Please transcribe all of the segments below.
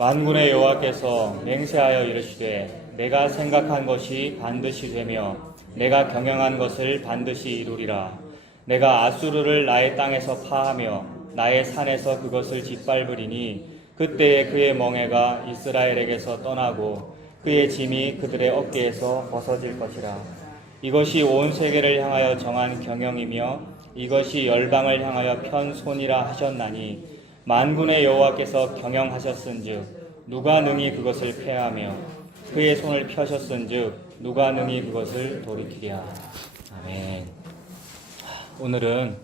만군의 여호와께서 맹세하여 이르시되 내가 생각한 것이 반드시 되며 내가 경영한 것을 반드시 이루리라. 내가 아수르를 나의 땅에서 파하며 나의 산에서 그것을 짓밟으리니 그때에 그의 멍에가 이스라엘에게서 떠나고 그의 짐이 그들의 어깨에서 벗어질 것이라. 이것이 온 세계를 향하여 정한 경영이며 이것이 열방을 향하여 편 손이라 하셨나니 만군의 여호와께서 경영하셨은즉 누가 능히 그것을 패하며 그의 손을 펴셨은즉 누가 능히 그것을 돌이키랴. 아멘. 오늘은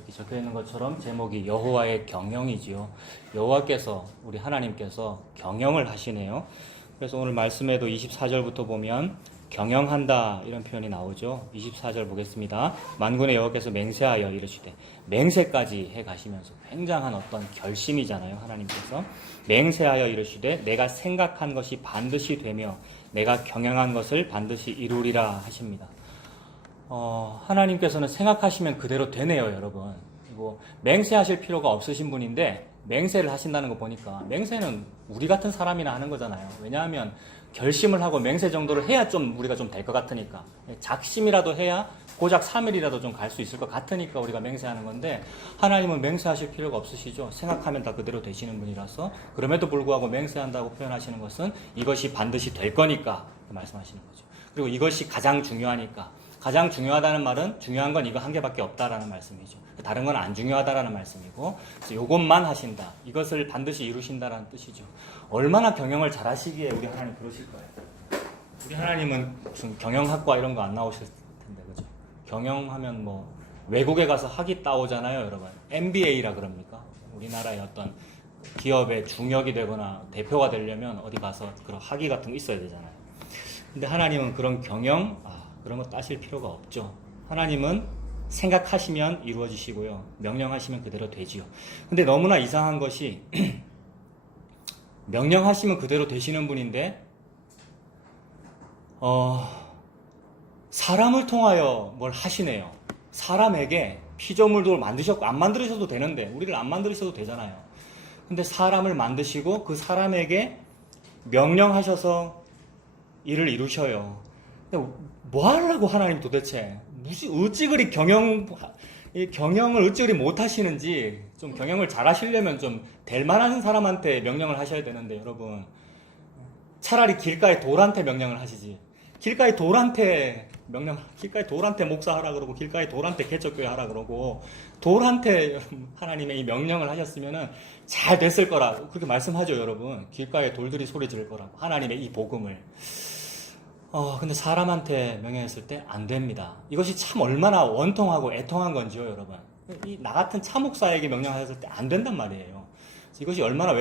여기 적혀 있는 것처럼 제목이 여호와의 경영이지요. 여호와께서, 우리 하나님께서 경영을 하시네요. 그래서 오늘 말씀에도 24절부터 보면 경영한다 이런 표현이 나오죠. 24절 보겠습니다. 만군의 여호와께서 맹세하여 이르시되, 맹세까지 해 가시면서 굉장한 어떤 결심이잖아요. 하나님께서 맹세하여 이르시되 내가 생각한 것이 반드시 되며 내가 경영한 것을 반드시 이루리라 하십니다. 하나님께서는 생각하시면 그대로 되네요, 여러분. 그리고 맹세하실 필요가 없으신 분인데 맹세를 하신다는 거 보니까 맹세는 우리 같은 사람이나 하는 거잖아요. 왜냐하면 결심을 하고 맹세 정도를 해야 좀 우리가 좀 될 것 같으니까, 작심이라도 해야 고작 3일이라도 좀 갈 수 있을 것 같으니까 우리가 맹세하는 건데, 하나님은 맹세하실 필요가 없으시죠. 생각하면 다 그대로 되시는 분이라서. 그럼에도 불구하고 맹세한다고 표현하시는 것은 이것이 반드시 될 거니까 말씀하시는 거죠. 그리고 이것이 가장 중요하니까. 가장 중요하다는 말은 중요한 건 이거 한 개밖에 없다라는 말씀이죠. 다른 건 안 중요하다라는 말씀이고, 그래서 이것만 하신다, 이것을 반드시 이루신다라는 뜻이죠. 얼마나 경영을 잘 하시기에 우리 하나님 그러실 거예요. 우리 하나님은 무슨 경영학과 이런 거 안 나오실 텐데, 그죠? 경영하면 뭐 외국에 가서 학위 따오잖아요, 여러분. MBA라 그럽니까? 우리나라의 어떤 기업의 중역이 되거나 대표가 되려면 어디 가서 그런 학위 같은 거 있어야 되잖아요. 근데 하나님은 그런 경영, 그런 거 따실 필요가 없죠. 하나님은 생각하시면 이루어지시고요, 명령하시면 그대로 되지요. 근데 너무나 이상한 것이 명령하시면 그대로 되시는 분인데 사람을 통하여 뭘 하시네요. 사람에게 피조물도 만드셨고, 안 만드셔도 되는데, 우리를 안 만드셔도 되잖아요. 근데 사람을 만드시고 그 사람에게 명령하셔서 일을 이루셔요. 근데 뭐 하려고 하나님 도대체 어찌 그리 경영을 어찌 그리 못 하시는지, 좀 경영을 잘 하시려면 좀 될 만한 사람한테 명령을 하셔야 되는데, 여러분, 차라리 길가에 돌한테 명령을 하시지. 길가에 돌한테 목사하라 그러고, 길가에 돌한테 개척교회 하라 그러고, 돌한테 하나님의 이 명령을 하셨으면은 잘 됐을 거라 그렇게 말씀하죠, 여러분. 길가에 돌들이 소리 지를 거라고, 하나님의 이 복음을. 근데 사람한테 명령했을 때 안 됩니다. 이것이 참 얼마나 원통하고 애통한 건지요, 여러분. 나 같은 참목사에게 명령하셨을 때 안 된단 말이에요. 이것이 얼마나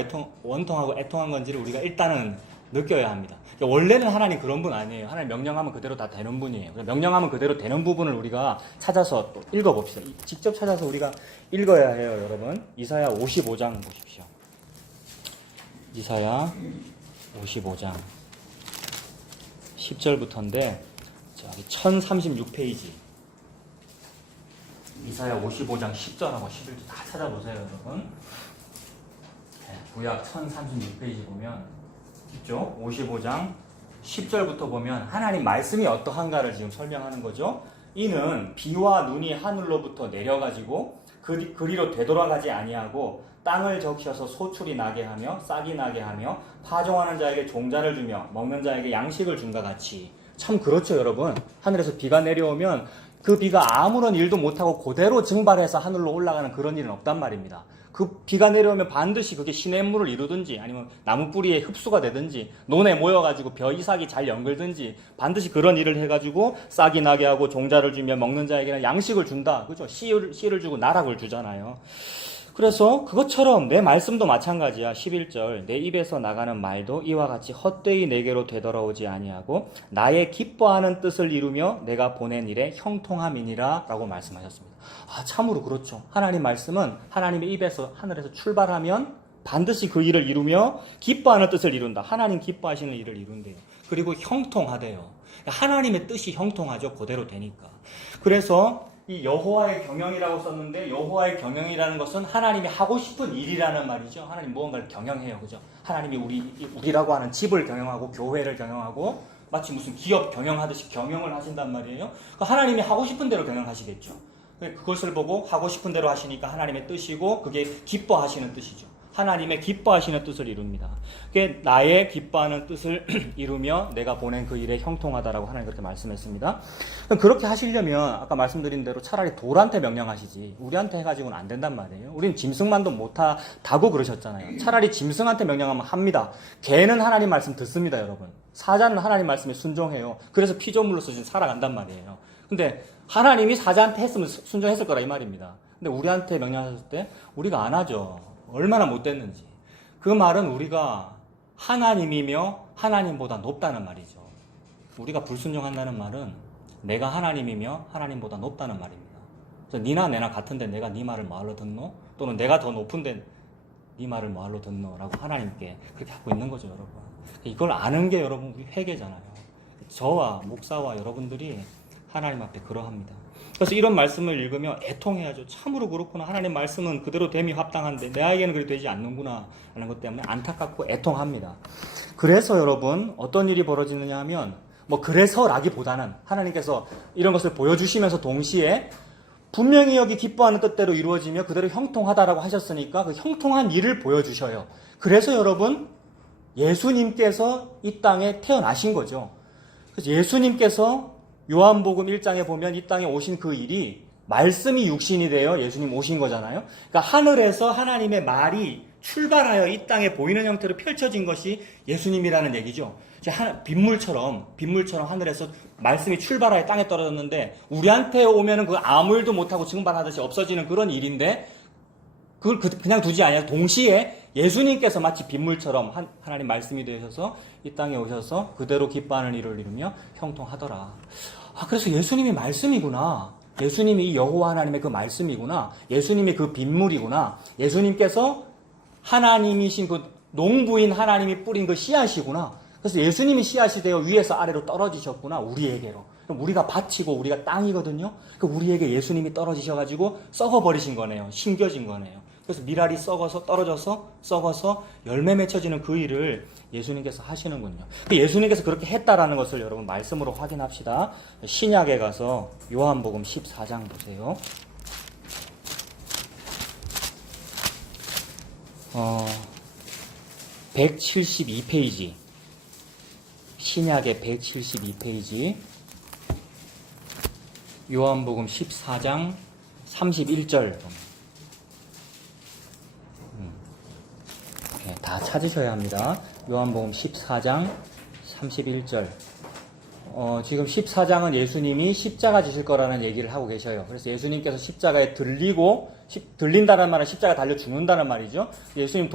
원통하고 애통한 건지를 우리가 일단은 느껴야 합니다. 원래는 하나님 그런 분 아니에요. 하나님 명령하면 그대로 다 되는 분이에요. 명령하면 그대로 되는 부분을 우리가 찾아서 또 읽어봅시다. 직접 찾아서 우리가 읽어야 해요, 여러분. 이사야 55장 보십시오. 이사야 55장 10절부터인데, 저기 1036페이지. 이사야 55장 10절하고 11절 다 찾아보세요, 여러분. 구약 1036페이지 보면 있죠? 55장 10절부터 보면 하나님 말씀이 어떠한가를 지금 설명하는 거죠. 이는 비와 눈이 하늘로부터 내려가지고 그리로 되돌아가지 아니하고 땅을 적셔서 소출이 나게 하며 싹이 나게 하며 파종하는 자에게 종자를 주며 먹는 자에게 양식을 준과 같이. 참 그렇죠, 여러분. 하늘에서 비가 내려오면 그 비가 아무런 일도 못하고 그대로 증발해서 하늘로 올라가는 그런 일은 없단 말입니다. 그 비가 내려오면 반드시 그게 시냇물을 이루든지, 아니면 나무 뿌리에 흡수가 되든지, 논에 모여가지고 벼 이삭이 잘 연결든지, 반드시 그런 일을 해가지고 싹이 나게 하고 종자를 주며 먹는 자에게는 양식을 준다. 그죠? 씨를 주고 나락을 주잖아요. 그래서 그것처럼 내 말씀도 마찬가지야. 11절 내 입에서 나가는 말도 이와 같이 헛되이 내게로 되돌아오지 아니하고 나의 기뻐하는 뜻을 이루며 내가 보낸 일에 형통함이니라 라고 말씀하셨습니다. 참으로 그렇죠. 하나님 말씀은 하나님의 입에서, 하늘에서 출발하면 반드시 그 일을 이루며 기뻐하는 뜻을 이룬다. 하나님 기뻐하시는 일을 이룬대요. 그리고 형통하대요. 하나님의 뜻이 형통하죠. 그대로 되니까. 그래서 이 여호와의 경영이라고 썼는데 여호와의 경영이라는 것은 하나님이 하고 싶은 일이라는 말이죠. 하나님 무언가를 경영해요. 그죠? 하나님이 우리라고 하는 집을 경영하고 교회를 경영하고 마치 무슨 기업 경영하듯이 경영을 하신단 말이에요. 하나님이 하고 싶은 대로 경영하시겠죠. 그것을 보고 하고 싶은 대로 하시니까 하나님의 뜻이고 그게 기뻐하시는 뜻이죠. 하나님의 기뻐하시는 뜻을 이룹니다. 그게 나의 기뻐하는 뜻을 이루며 내가 보낸 그 일에 형통하다라고 하나님 그렇게 말씀했습니다. 그렇게 하시려면 아까 말씀드린 대로 차라리 돌한테 명령하시지 우리한테 해가지고는 안 된단 말이에요. 우리는 짐승만도 못하다고 그러셨잖아요. 차라리 짐승한테 명령하면 합니다. 개는 하나님 말씀 듣습니다, 여러분. 사자는 하나님 말씀에 순종해요. 그래서 피조물로서 지금 살아간단 말이에요. 근데 하나님이 사자한테 했으면 순종했을 거라 이 말입니다. 근데 우리한테 명령하셨을 때 우리가 안 하죠. 얼마나 못됐는지. 그 말은 우리가 하나님이며 하나님보다 높다는 말이죠. 우리가 불순종한다는 말은 내가 하나님이며 하나님보다 높다는 말입니다. 그래서 니나 내나 같은데 내가 네 말을 뭐하러 듣노? 또는 내가 더 높은데 네 말을 뭐하러 듣노? 라고 하나님께 그렇게 하고 있는 거죠, 여러분. 이걸 아는 게 여러분 우리 회개잖아요. 저와 목사와 여러분들이 하나님 앞에 그러합니다. 그래서 이런 말씀을 읽으며 애통해야죠. 참으로 그렇구나. 하나님 말씀은 그대로 됨이 합당한데 나에게는 그렇게 되지 않는구나 라는 것 때문에 안타깝고 애통합니다. 그래서 여러분 어떤 일이 벌어지느냐 하면 그래서라기보다는 하나님께서 이런 것을 보여주시면서 동시에 분명히 여기 기뻐하는 뜻대로 이루어지며 그대로 형통하다라고 하셨으니까 그 형통한 일을 보여주셔요. 그래서 여러분 예수님께서 이 땅에 태어나신 거죠. 그래서 예수님께서 요한복음 1장에 보면 이 땅에 오신 그 일이 말씀이 육신이 되어 예수님 오신 거잖아요. 그러니까 하늘에서 하나님의 말이 출발하여 이 땅에 보이는 형태로 펼쳐진 것이 예수님이라는 얘기죠. 빗물처럼 하늘에서 말씀이 출발하여 땅에 떨어졌는데 우리한테 오면은 그 아무 일도 못하고 증발하듯이 없어지는 그런 일인데 그걸 그냥 두지 않아요. 동시에 예수님께서 마치 빗물처럼 하나님 말씀이 되셔서 이 땅에 오셔서 그대로 기뻐하는 일을 이루며 형통하더라. 그래서 예수님이 말씀이구나. 예수님이 여호와 하나님의 그 말씀이구나. 예수님이 그 빗물이구나. 예수님께서 하나님이신 그 농부인 하나님이 뿌린 그 씨앗이구나. 그래서 예수님이 씨앗이 되어 위에서 아래로 떨어지셨구나. 우리에게로. 그럼 우리가 밭이고 우리가 땅이거든요. 우리에게 예수님이 떨어지셔가지고 썩어버리신 거네요. 심겨진 거네요. 그래서 밀알이 썩어서 열매 맺혀지는 그 일을 예수님께서 하시는군요. 예수님께서 그렇게 했다라는 것을 여러분 말씀으로 확인합시다. 신약에 가서 요한복음 14장 보세요. 172페이지. 신약의 172페이지. 요한복음 14장 31절. 다 찾으셔야 합니다. 요한복음 14장 31절. 지금 14장은 예수님이 십자가 지실 거라는 얘기를 하고 계셔요. 그래서 예수님께서 십자가에 들린다는 말은 십자가 달려 죽는다는 말이죠. 예수님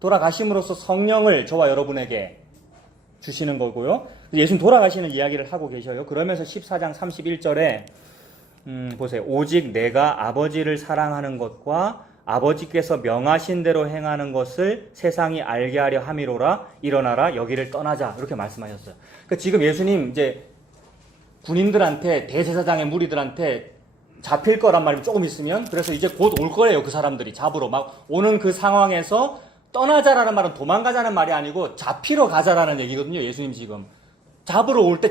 돌아가심으로써 성령을 저와 여러분에게 주시는 거고요. 예수님 돌아가시는 이야기를 하고 계셔요. 그러면서 14장 31절에 보세요. 오직 내가 아버지를 사랑하는 것과 아버지께서 명하신 대로 행하는 것을 세상이 알게 하려 함이로라. 일어나라 여기를 떠나자. 이렇게 말씀하셨어요. 그러니까 지금 예수님 이제 군인들한테 대제사장의 무리들한테 잡힐 거란 말이 조금 있으면 그래서 이제 곧 올 거예요. 그 사람들이 잡으러 막 오는 그 상황에서 떠나자라는 말은 도망가자는 말이 아니고 잡히러 가자라는 얘기거든요. 예수님 지금 잡으러 올 때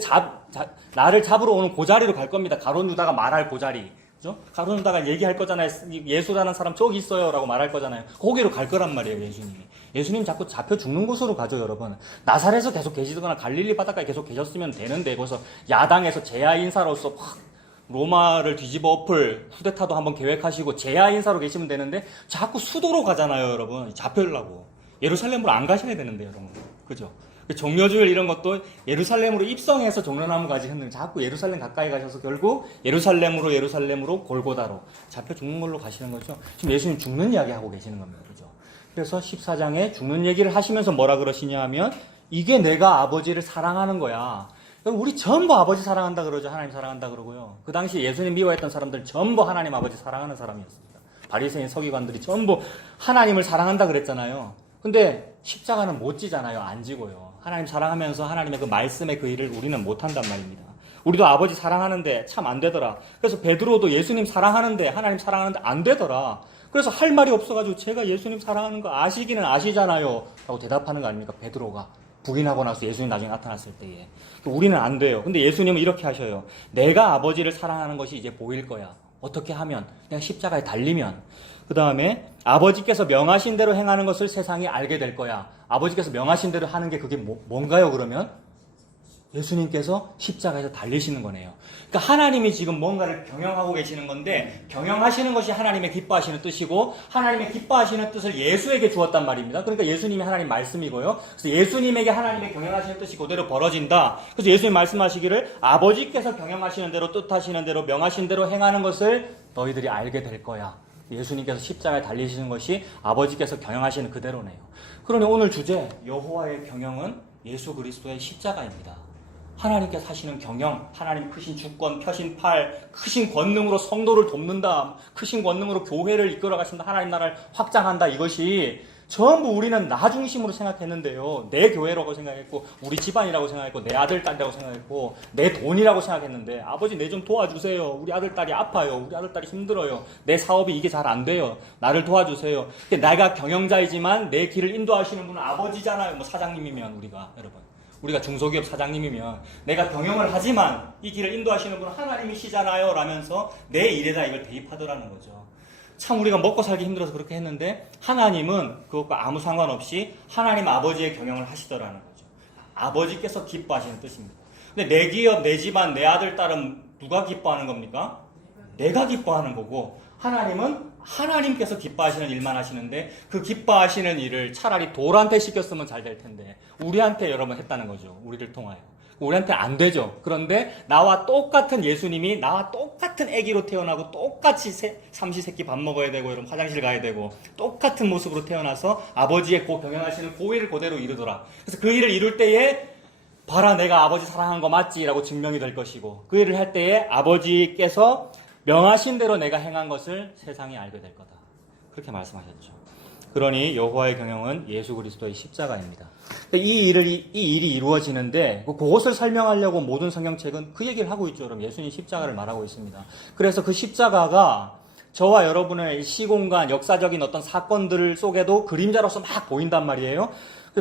나를 잡으러 오는 그 자리로 갈 겁니다. 가룟 유다가 말할 그 자리. 그죠? 가룟 유다가 얘기할 거잖아요. 예수라는 사람 저기 있어요 라고 말할 거잖아요. 거기로 갈 거란 말이에요. 예수님이. 예수님 자꾸 잡혀 죽는 곳으로 가죠. 여러분. 나사렛에서 계속 계시거나 갈릴리 바닷가에 계속 계셨으면 되는데 거기서 야당에서 제야 인사로서 확 로마를 뒤집어 엎을 쿠데타도 한번 계획하시고 제야 인사로 계시면 되는데 자꾸 수도로 가잖아요. 여러분. 잡혀려고. 예루살렘으로 안 가셔야 되는데 여러분. 그죠? 종려주일 이런 것도 예루살렘으로 입성해서 종려나무까지 했는데 자꾸 예루살렘 가까이 가셔서 결국 예루살렘으로 골고다로 잡혀 죽는 걸로 가시는 거죠. 지금 예수님 죽는 이야기 하고 계시는 겁니다. 그죠? 그래서 14장에 죽는 얘기를 하시면서 뭐라 그러시냐 하면 이게 내가 아버지를 사랑하는 거야. 우리 전부 아버지 사랑한다 그러죠. 하나님 사랑한다 그러고요. 그 당시 예수님 미워했던 사람들 전부 하나님 아버지 사랑하는 사람이었습니다. 바리새인 서기관들이 전부 하나님을 사랑한다 그랬잖아요. 근데 십자가는 못 지잖아요. 안 지고요. 하나님 사랑하면서 하나님의 그 말씀의 그 일을 우리는 못한단 말입니다. 우리도 아버지 사랑하는데 참 안 되더라. 그래서 베드로도 예수님 사랑하는데, 하나님 사랑하는데 안 되더라. 그래서 할 말이 없어가지고 제가 예수님 사랑하는 거 아시기는 아시잖아요 라고 대답하는 거 아닙니까? 베드로가 부인하고 나서 예수님 나중에 나타났을 때에. 우리는 안 돼요. 근데 예수님은 이렇게 하셔요. 내가 아버지를 사랑하는 것이 이제 보일 거야. 어떻게 하면? 내가 십자가에 달리면. 그 다음에 아버지께서 명하신 대로 행하는 것을 세상이 알게 될 거야. 아버지께서 명하신 대로 하는 게 그게 뭔가요 그러면? 예수님께서 십자가에서 달리시는 거네요. 그러니까 하나님이 지금 뭔가를 경영하고 계시는 건데, 경영하시는 것이 하나님의 기뻐하시는 뜻이고, 하나님의 기뻐하시는 뜻을 예수에게 주었단 말입니다. 그러니까 예수님이 하나님 말씀이고요. 그래서 예수님에게 하나님의 경영하시는 뜻이 그대로 벌어진다. 그래서 예수님 말씀하시기를 아버지께서 경영하시는 대로, 뜻하시는 대로, 명하신 대로 행하는 것을 너희들이 알게 될 거야. 예수님께서 십자가에 달리시는 것이 아버지께서 경영하시는 그대로네요. 그러니 오늘 주제, 여호와의 경영은 예수 그리스도의 십자가입니다. 하나님께서 하시는 경영, 하나님 크신 주권, 펴신 팔, 크신 권능으로 성도를 돕는다, 크신 권능으로 교회를 이끌어 가신다, 하나님 나라를 확장한다, 이것이 전부 우리는 나 중심으로 생각했는데요. 내 교회라고 생각했고, 우리 집안이라고 생각했고, 내 아들, 딸이라고 생각했고, 내 돈이라고 생각했는데, 아버지 내 좀 도와주세요. 우리 아들, 딸이 아파요. 우리 아들, 딸이 힘들어요. 내 사업이 이게 잘 안 돼요. 나를 도와주세요. 내가 경영자이지만 내 길을 인도하시는 분은 아버지잖아요. 뭐 사장님이면 우리가, 여러분. 우리가 중소기업 사장님이면 내가 경영을 하지만 이 길을 인도하시는 분은 하나님이시잖아요 라면서 내 일에다 이걸 대입하더라는 거죠. 참 우리가 먹고 살기 힘들어서 그렇게 했는데 하나님은 그것과 아무 상관없이 하나님 아버지의 경영을 하시더라는 거죠. 아버지께서 기뻐하시는 뜻입니다. 근데 내 기업, 내 집안, 내 아들, 딸은 누가 기뻐하는 겁니까? 내가 기뻐하는 거고, 하나님은 하나님께서 기뻐하시는 일만 하시는데 그 기뻐하시는 일을 차라리 돌한테 시켰으면 잘 될 텐데 우리한테 여러 번 했다는 거죠. 우리를 통하여. 우리한테 안 되죠. 그런데 나와 똑같은 예수님이 나와 똑같은 아기로 태어나고 똑같이 삼시세끼 밥 먹어야 되고 여러분 화장실 가야 되고 똑같은 모습으로 태어나서 아버지의 경영하시는 그 일을 그대로 이루더라. 그래서 그 일을 이룰 때에 봐라 내가 아버지 사랑한 거 맞지? 라고 증명이 될 것이고 그 일을 할 때에 아버지께서 명하신 대로 내가 행한 것을 세상이 알게 될 거다. 그렇게 말씀하셨죠. 그러니 여호와의 경영은 예수 그리스도의 십자가입니다. 이 일이 이루어지는데 그것을 설명하려고 모든 성경책은 그 얘기를 하고 있죠. 여러분 예수님 십자가를 말하고 있습니다. 그래서 그 십자가가 저와 여러분의 시공간, 역사적인 어떤 사건들 속에도 그림자로서 막 보인단 말이에요.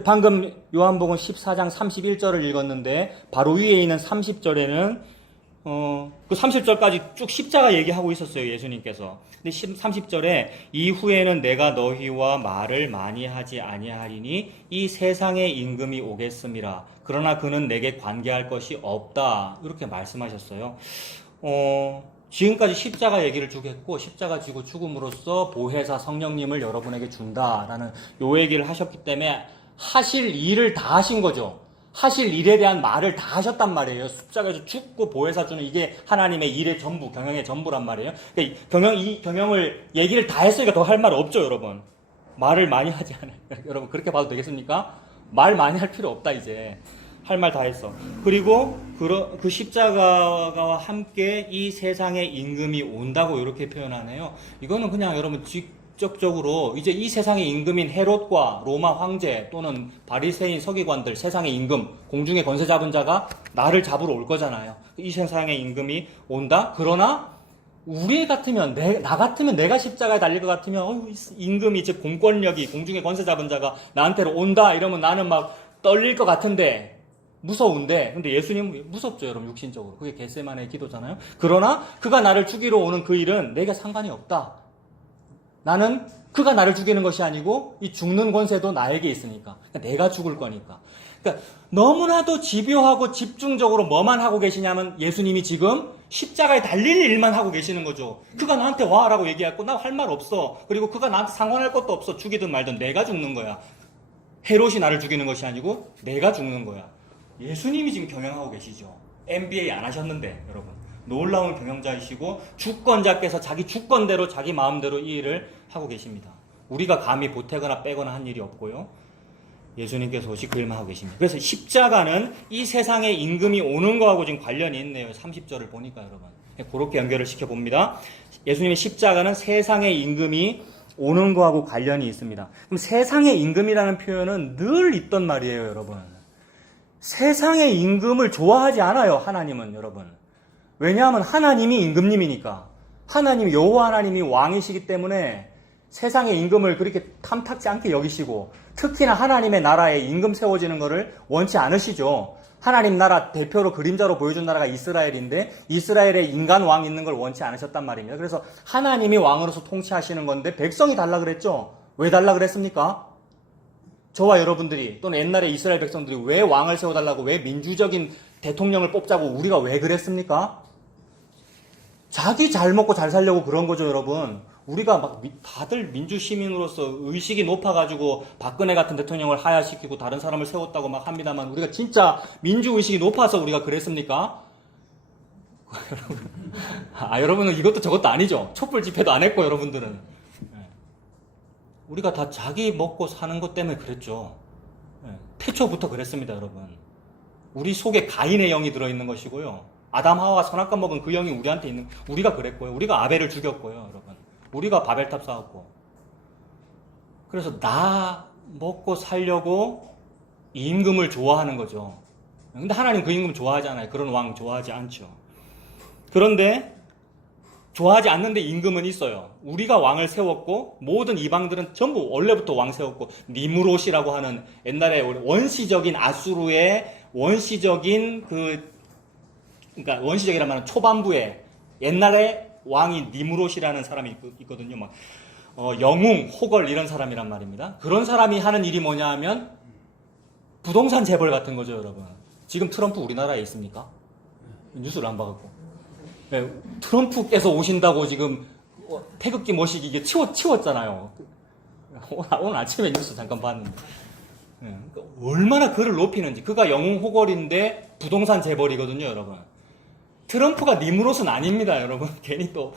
방금 요한복음 14장 31절을 읽었는데 바로 위에 있는 30절에는 그 30절까지 쭉 십자가 얘기하고 있었어요, 예수님께서. 근데 30절에 이후에는 내가 너희와 말을 많이 하지 아니하리니 이 세상의 임금이 오겠음이라. 그러나 그는 내게 관계할 것이 없다. 이렇게 말씀하셨어요. 지금까지 십자가 얘기를 쭉 했고 십자가 지고 죽음으로써 보혜사 성령님을 여러분에게 준다라는 요 얘기를 하셨기 때문에 하실 일을 다 하신 거죠. 하실 일에 대한 말을 다 하셨단 말이에요. 십자가에서 죽고 보혜사 주는 이게 하나님의 일의 전부, 경영의 전부란 말이에요. 그러니까 이 경영을 얘기를 다 했으니까 더 할 말 없죠, 여러분. 말을 많이 하지 않아요. 여러분 그렇게 봐도 되겠습니까? 말 많이 할 필요 없다 이제. 할 말 다 했어. 그리고 그 십자가와 함께 이 세상의 임금이 온다고 이렇게 표현하네요. 이거는 그냥 여러분 직접적으로 이제 이 세상의 임금인 헤롯과 로마 황제 또는 바리새인 서기관들 세상의 임금 공중의 권세 잡은 자가 나를 잡으러 올 거잖아요. 이 세상의 임금이 온다. 그러나 우리 같으면 나 같으면 내가 십자가에 달릴 것 같으면 임금이 즉 공권력이 공중의 권세 잡은 자가 나한테로 온다 이러면 나는 막 떨릴 것 같은데 무서운데 근데 예수님은 무섭죠 여러분 육신적으로. 그게 겟세마네의 기도잖아요. 그러나 그가 나를 죽이러 오는 그 일은 내가 상관이 없다. 나는 그가 나를 죽이는 것이 아니고 이 죽는 권세도 나에게 있으니까. 그러니까 내가 죽을 거니까. 그러니까 너무나도 집요하고 집중적으로 뭐만 하고 계시냐면 예수님이 지금 십자가에 달릴 일만 하고 계시는 거죠. 그가 나한테 와라고 얘기했고 나 할 말 없어. 그리고 그가 나한테 상관할 것도 없어. 죽이든 말든 내가 죽는 거야. 헤롯이 나를 죽이는 것이 아니고 내가 죽는 거야. 예수님이 지금 경영하고 계시죠. MBA 안 하셨는데 여러분. 놀라운 경영자이시고 주권자께서 자기 주권대로 자기 마음대로 이 일을 하고 계십니다. 우리가 감히 보태거나 빼거나 한 일이 없고요. 예수님께서 오시 그 일만 하고 계십니다. 그래서 십자가는 이 세상에 임금이 오는 거하고 지금 관련이 있네요. 30절을 보니까 여러분. 그렇게 연결을 시켜봅니다. 예수님의 십자가는 세상의 임금이 오는 거하고 관련이 있습니다. 그럼 세상의 임금이라는 표현은 늘 있던 말이에요, 여러분. 세상의 임금을 좋아하지 않아요, 하나님은 여러분. 왜냐하면 하나님이 임금님이니까. 하나님, 여호와 하나님이 왕이시기 때문에 세상의 임금을 그렇게 탐탁지 않게 여기시고, 특히나 하나님의 나라에 임금 세워지는 것을 원치 않으시죠. 하나님 나라 대표로 그림자로 보여준 나라가 이스라엘인데 이스라엘에 인간 왕 있는 걸 원치 않으셨단 말입니다. 그래서 하나님이 왕으로서 통치하시는 건데 백성이 달라 그랬죠. 왜 달라 그랬습니까? 저와 여러분들이 또는 옛날에 이스라엘 백성들이 왜 왕을 세워달라고, 왜 민주적인 대통령을 뽑자고 우리가 왜 그랬습니까? 자기 잘 먹고 잘 살려고 그런 거죠, 여러분. 우리가 막 다들 민주시민으로서 의식이 높아가지고 박근혜 같은 대통령을 하야시키고 다른 사람을 세웠다고 막 합니다만, 우리가 진짜 민주의식이 높아서 우리가 그랬습니까? 여러분은 이것도 저것도 아니죠. 촛불 집회도 안 했고, 여러분들은. 우리가 다 자기 먹고 사는 것 때문에 그랬죠. 태초부터 그랬습니다, 여러분. 우리 속에 가인의 영이 들어있는 것이고요. 아담 하와가 선악과 먹은 그 영이 우리한테 있는, 우리가 그랬고요. 우리가 아벨을 죽였고요, 여러분. 우리가 바벨탑 쌓았고. 그래서 나 먹고 살려고 임금을 좋아하는 거죠. 근데 하나님 그 임금 좋아하지 않아요. 그런 왕 좋아하지 않죠. 그런데 좋아하지 않는데 임금은 있어요. 우리가 왕을 세웠고 모든 이방들은 전부 원래부터 왕 세웠고, 니므롯이라고 하는 옛날에 원시적인 아수르의 원시적인 그러니까 원시적이란 말은 초반부에 옛날에 왕이 니므롯이라는 사람이 있거든요. 막 영웅, 호걸 이런 사람이란 말입니다. 그런 사람이 하는 일이 뭐냐 하면 부동산 재벌 같은 거죠, 여러분. 지금 트럼프 우리나라에 있습니까? 뉴스를 안 봐갖고. 네, 트럼프께서 오신다고 지금 태극기 모시기 이게 치웠잖아요. 오늘 아침에 뉴스 잠깐 봤는데. 네, 그러니까 얼마나 그를 높이는지. 그가 영웅 호걸인데 부동산 재벌이거든요, 여러분. 트럼프가 니므롯은 아닙니다, 여러분. 괜히 또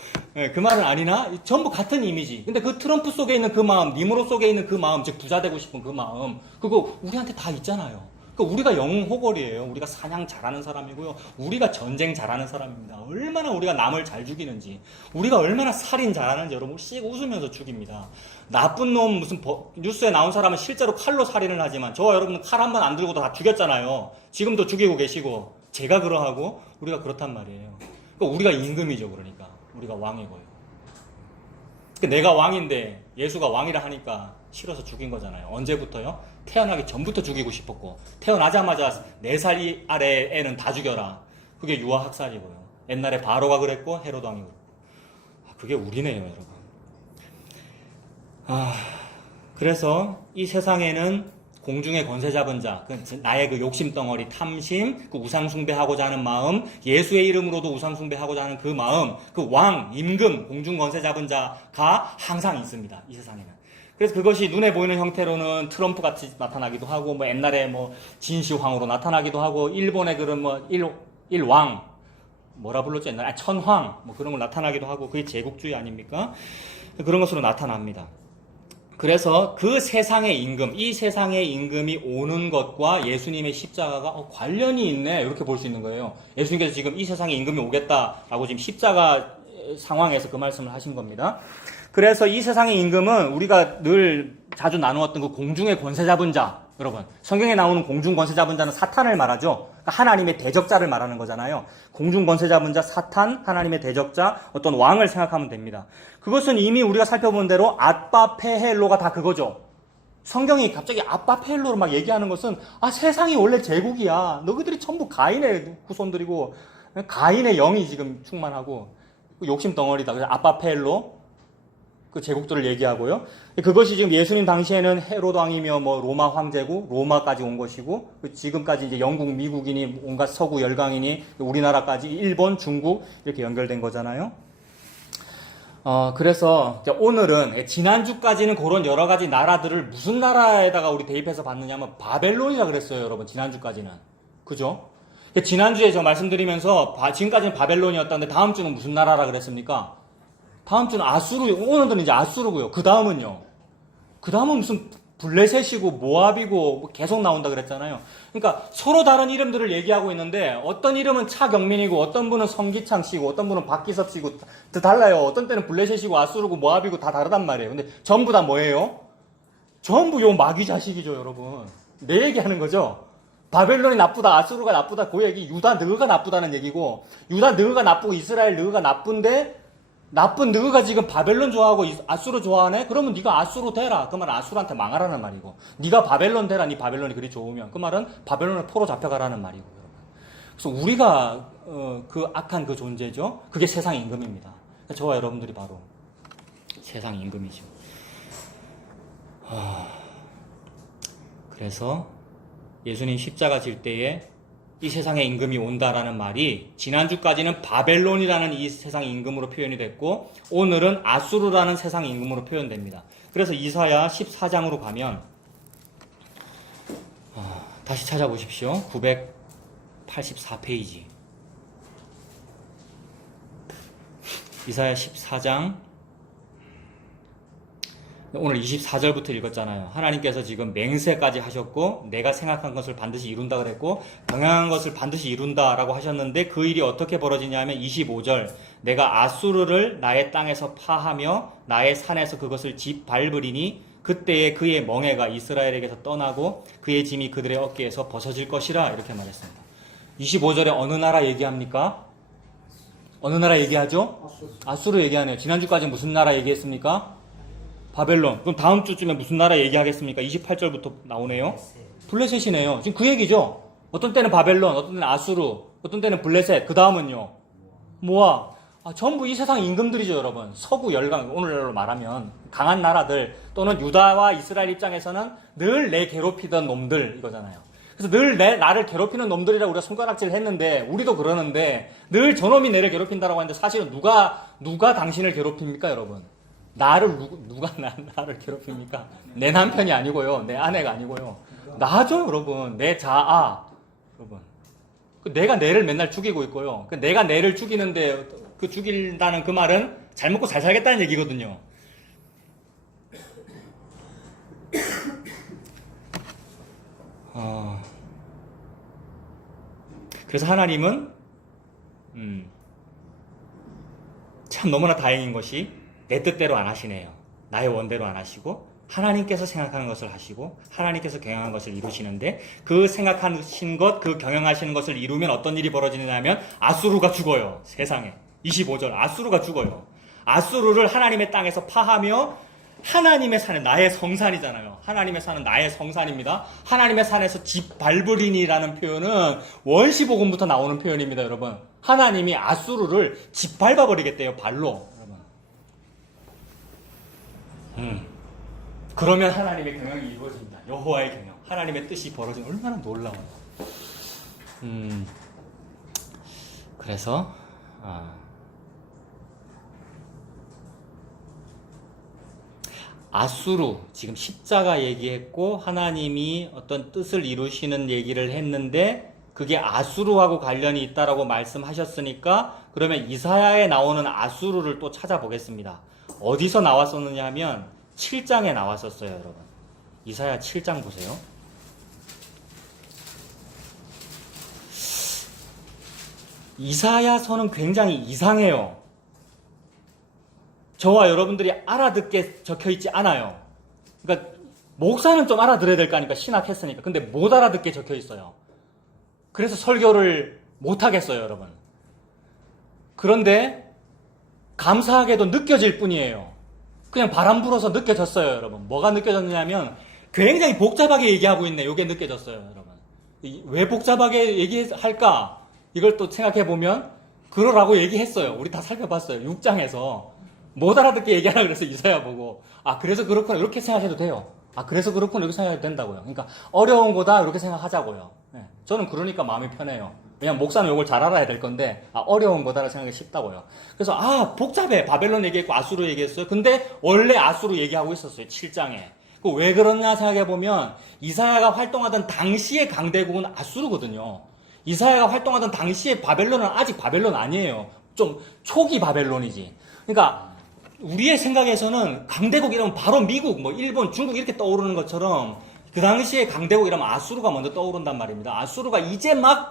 그 말은 아니나 전부 같은 이미지. 근데 그 트럼프 속에 있는 그 마음, 니므롯 속에 있는 그 마음, 즉 부자 되고 싶은 그 마음, 그거 우리한테 다 있잖아요. 그러니까 우리가 영웅 호걸이에요. 우리가 사냥 잘하는 사람이고요. 우리가 전쟁 잘하는 사람입니다. 얼마나 우리가 남을 잘 죽이는지, 우리가 얼마나 살인 잘하는지 여러분 씩 웃으면서 죽입니다. 나쁜 놈 무슨 뉴스에 나온 사람은 실제로 칼로 살인을 하지만 저와 여러분은 칼 한 번 안 들고도 다 죽였잖아요. 지금도 죽이고 계시고. 제가 그러하고 우리가 그렇단 말이에요. 그러니까 우리가 임금이죠, 그러니까. 우리가 왕이고요. 그러니까 내가 왕인데 예수가 왕이라 하니까 싫어서 죽인 거잖아요. 언제부터요? 태어나기 전부터 죽이고 싶었고, 태어나자마자 4살 아래 애는 다 죽여라. 그게 유아 학살이고요. 옛날에 바로가 그랬고 헤로도 왕이 그랬고. 그게 우리네요, 여러분. 그래서 이 세상에는 공중의 권세 잡은 자, 나의 그 욕심 덩어리, 탐심, 그 우상 숭배하고자 하는 마음, 예수의 이름으로도 우상 숭배하고자 하는 그 마음, 그 왕, 임금, 공중 권세 잡은 자가 항상 있습니다. 이 세상에는. 그래서 그것이 눈에 보이는 형태로는 트럼프 같이 나타나기도 하고, 뭐 옛날에 뭐 진시황으로 나타나기도 하고, 일본의 그런 뭐 일왕, 뭐라 불렀죠? 옛날에 천황, 뭐 그런 걸 나타나기도 하고, 그게 제국주의 아닙니까? 그런 것으로 나타납니다. 그래서 그 세상의 임금, 이 세상의 임금이 오는 것과 예수님의 십자가가 관련이 있네, 이렇게 볼 수 있는 거예요. 예수님께서 지금 이 세상의 임금이 오겠다라고 지금 십자가 상황에서 그 말씀을 하신 겁니다. 그래서 이 세상의 임금은 우리가 늘 자주 나누었던 그 공중의 권세 잡은 자, 여러분, 성경에 나오는 공중 권세 잡은 자는 사탄을 말하죠. 그러니까 하나님의 대적자를 말하는 거잖아요. 공중 권세 잡은 자, 사탄, 하나님의 대적자, 어떤 왕을 생각하면 됩니다. 그것은 이미 우리가 살펴본 대로 아빠 페헬로가 다 그거죠. 성경이 갑자기 아빠 페헬로로 막 얘기하는 것은 세상이 원래 제국이야. 너희들이 전부 가인의 후손들이고 가인의 영이 지금 충만하고 욕심 덩어리다. 그래서 아빠 페헬로 그 제국들을 얘기하고요. 그것이 지금 예수님 당시에는 헤로드 왕이며 뭐 로마 황제고 로마까지 온 것이고, 지금까지 이제 영국, 미국이니 온갖 서구 열강이니 우리나라까지 일본, 중국 이렇게 연결된 거잖아요. 그래서 오늘은 지난주까지는 그런 여러 가지 나라들을 무슨 나라에다가 우리 대입해서 봤느냐면 바벨론이라 그랬어요, 여러분. 지난주까지는. 그죠? 지난주에 저 말씀드리면서 지금까지는 바벨론이었다는데 다음 주는 무슨 나라라 그랬습니까? 다음 주는 아수르, 오늘은 이제 아수르고요. 그 다음은요. 그 다음은 무슨 블레셋이고 모압이고 계속 나온다 그랬잖아요. 그러니까 서로 다른 이름들을 얘기하고 있는데 어떤 이름은 차경민이고 어떤 분은 성기창 씨고 어떤 분은 박기섭 씨고 다 달라요. 어떤 때는 블레셋이고 아수르고 모압이고 다 다르단 말이에요. 근데 전부 다 뭐예요? 전부 요 마귀 자식이죠, 여러분. 내 얘기하는 거죠. 바벨론이 나쁘다, 아수르가 나쁘다, 그 얘기, 유다 느흐가 나쁘다는 얘기고, 유다 느흐가 나쁘고 이스라엘 느흐가 나쁜데, 나쁜 느흐가 지금 바벨론 좋아하고 아수르 좋아하네? 그러면 네가 아수르 되라. 그 말은 아수르한테 망하라는 말이고, 네가 바벨론 되라. 네 바벨론이 그리 좋으면 그 말은 바벨론의 포로 잡혀가라는 말이고, 여러분. 그래서 우리가 그 악한 그 존재죠. 그게 세상 임금입니다. 저와 여러분들이 바로 세상 임금이죠. 그래서 예수님 십자가 질 때에 이 세상의 임금이 온다라는 말이 지난주까지는 바벨론이라는 이 세상 임금으로 표현이 됐고 오늘은 아수르라는 세상 임금으로 표현됩니다. 그래서 이사야 14장으로 가면 다시 찾아보십시오. 984페이지 이사야 14장 오늘 24절부터 읽었잖아요. 하나님께서 지금 맹세까지 하셨고 내가 생각한 것을 반드시 이룬다 그랬고 경영한 것을 반드시 이룬다라고 하셨는데 그 일이 어떻게 벌어지냐면 25절 내가 아수르를 나의 땅에서 파하며 나의 산에서 그것을 짓밟으리니 그때에 그의 멍에가 이스라엘에게서 떠나고 그의 짐이 그들의 어깨에서 벗어질 것이라 이렇게 말했습니다. 25절에 어느 나라 얘기합니까? 어느 나라 얘기하죠? 아수르 얘기하네요. 지난주까지 무슨 나라 얘기했습니까? 바벨론. 그럼 다음 주쯤에 무슨 나라 얘기하겠습니까? 28절부터 나오네요. 블레셋이네요. 지금 그 얘기죠. 어떤 때는 바벨론, 어떤 때는 아수르, 어떤 때는 블레셋. 그 다음은요. 모압. 전부 이 세상 임금들이죠, 여러분. 서구 열강, 오늘날로 말하면 강한 나라들 또는 유다와 이스라엘 입장에서는 늘 내 괴롭히던 놈들 이거잖아요. 그래서 늘 나를 괴롭히는 놈들이라고 우리가 손가락질 했는데 우리도 그러는데 늘 저놈이 내를 괴롭힌다라고 하는데 사실은 누가 당신을 괴롭힙니까, 여러분? 누가 나를 괴롭힙니까? 내 남편이 아니고요. 내 아내가 아니고요. 나죠, 여러분. 내 자아. 여러분. 내가 내를 맨날 죽이고 있고요. 내가 내를 죽이는데 그 죽인다는 그 말은 잘 먹고 잘 살겠다는 얘기거든요. 그래서 하나님은 참 너무나 다행인 것이 내 뜻대로 안 하시네요. 나의 원대로 안 하시고 하나님께서 생각하는 것을 하시고 하나님께서 경영한 것을 이루시는데 그 생각하신 것, 그 경영하시는 것을 이루면 어떤 일이 벌어지냐면 아수르가 죽어요. 세상에. 25절 아수르가 죽어요. 아수르를 하나님의 땅에서 파하며 하나님의 산에 나의 성산이잖아요. 하나님의 산은 나의 성산입니다. 하나님의 산에서 짓밟으리니라는 표현은 원시복음부터 나오는 표현입니다, 여러분. 하나님이 아수르를 짓밟아버리겠대요, 발로. 그러면 하나님의 경영이 이루어집니다. 여호와의 경영, 하나님의 뜻이 벌어지면 얼마나 놀라워요. 그래서 아수르 지금 십자가 얘기했고 하나님이 어떤 뜻을 이루시는 얘기를 했는데 그게 아수르하고 관련이 있다라고 말씀하셨으니까 그러면 이사야에 나오는 아수르를 또 찾아보겠습니다. 어디서 나왔었느냐 하면 7장에 나왔었어요, 여러분. 이사야 7장 보세요. 이사야서는 굉장히 이상해요. 저와 여러분들이 알아듣게 적혀있지 않아요. 그러니까 목사는 좀 알아들어야 될 거 아닙니까? 신학했으니까. 근데 못 알아듣게 적혀있어요. 그래서 설교를 못하겠어요, 여러분. 그런데 감사하게도 느껴질 뿐이에요. 그냥 바람 불어서 느껴졌어요, 여러분. 뭐가 느껴졌냐면 굉장히 복잡하게 얘기하고 있네. 이게 느껴졌어요, 여러분. 왜 복잡하게 얘기할까? 이걸 또 생각해보면 그러라고 얘기했어요. 우리 다 살펴봤어요. 6장에서 못 알아듣게 얘기하라 그래서 이사야 보고 그래서 그렇구나 이렇게 생각해도 돼요. 그래서 그렇구나 이렇게 생각해도 된다고요. 그러니까 어려운 거다 이렇게 생각하자고요. 네. 저는 그러니까 마음이 편해요. 왜냐면 목사는 이걸 잘 알아야 될 건데 어려운 거다라고 생각하기 쉽다고요. 그래서 복잡해. 바벨론 얘기했고 아수르 얘기했어요. 근데 원래 아수르 얘기하고 있었어요. 7장에. 왜 그러냐 생각해보면 이사야가 활동하던 당시의 강대국은 아수르거든요. 이사야가 활동하던 당시의 바벨론은 아직 바벨론 아니에요. 좀 초기 바벨론이지. 그러니까 우리의 생각에서는 강대국 이러면 바로 미국, 일본, 중국 이렇게 떠오르는 것처럼 그 당시에 강대국 이러면 아수르가 먼저 떠오른단 말입니다. 아수르가 이제 막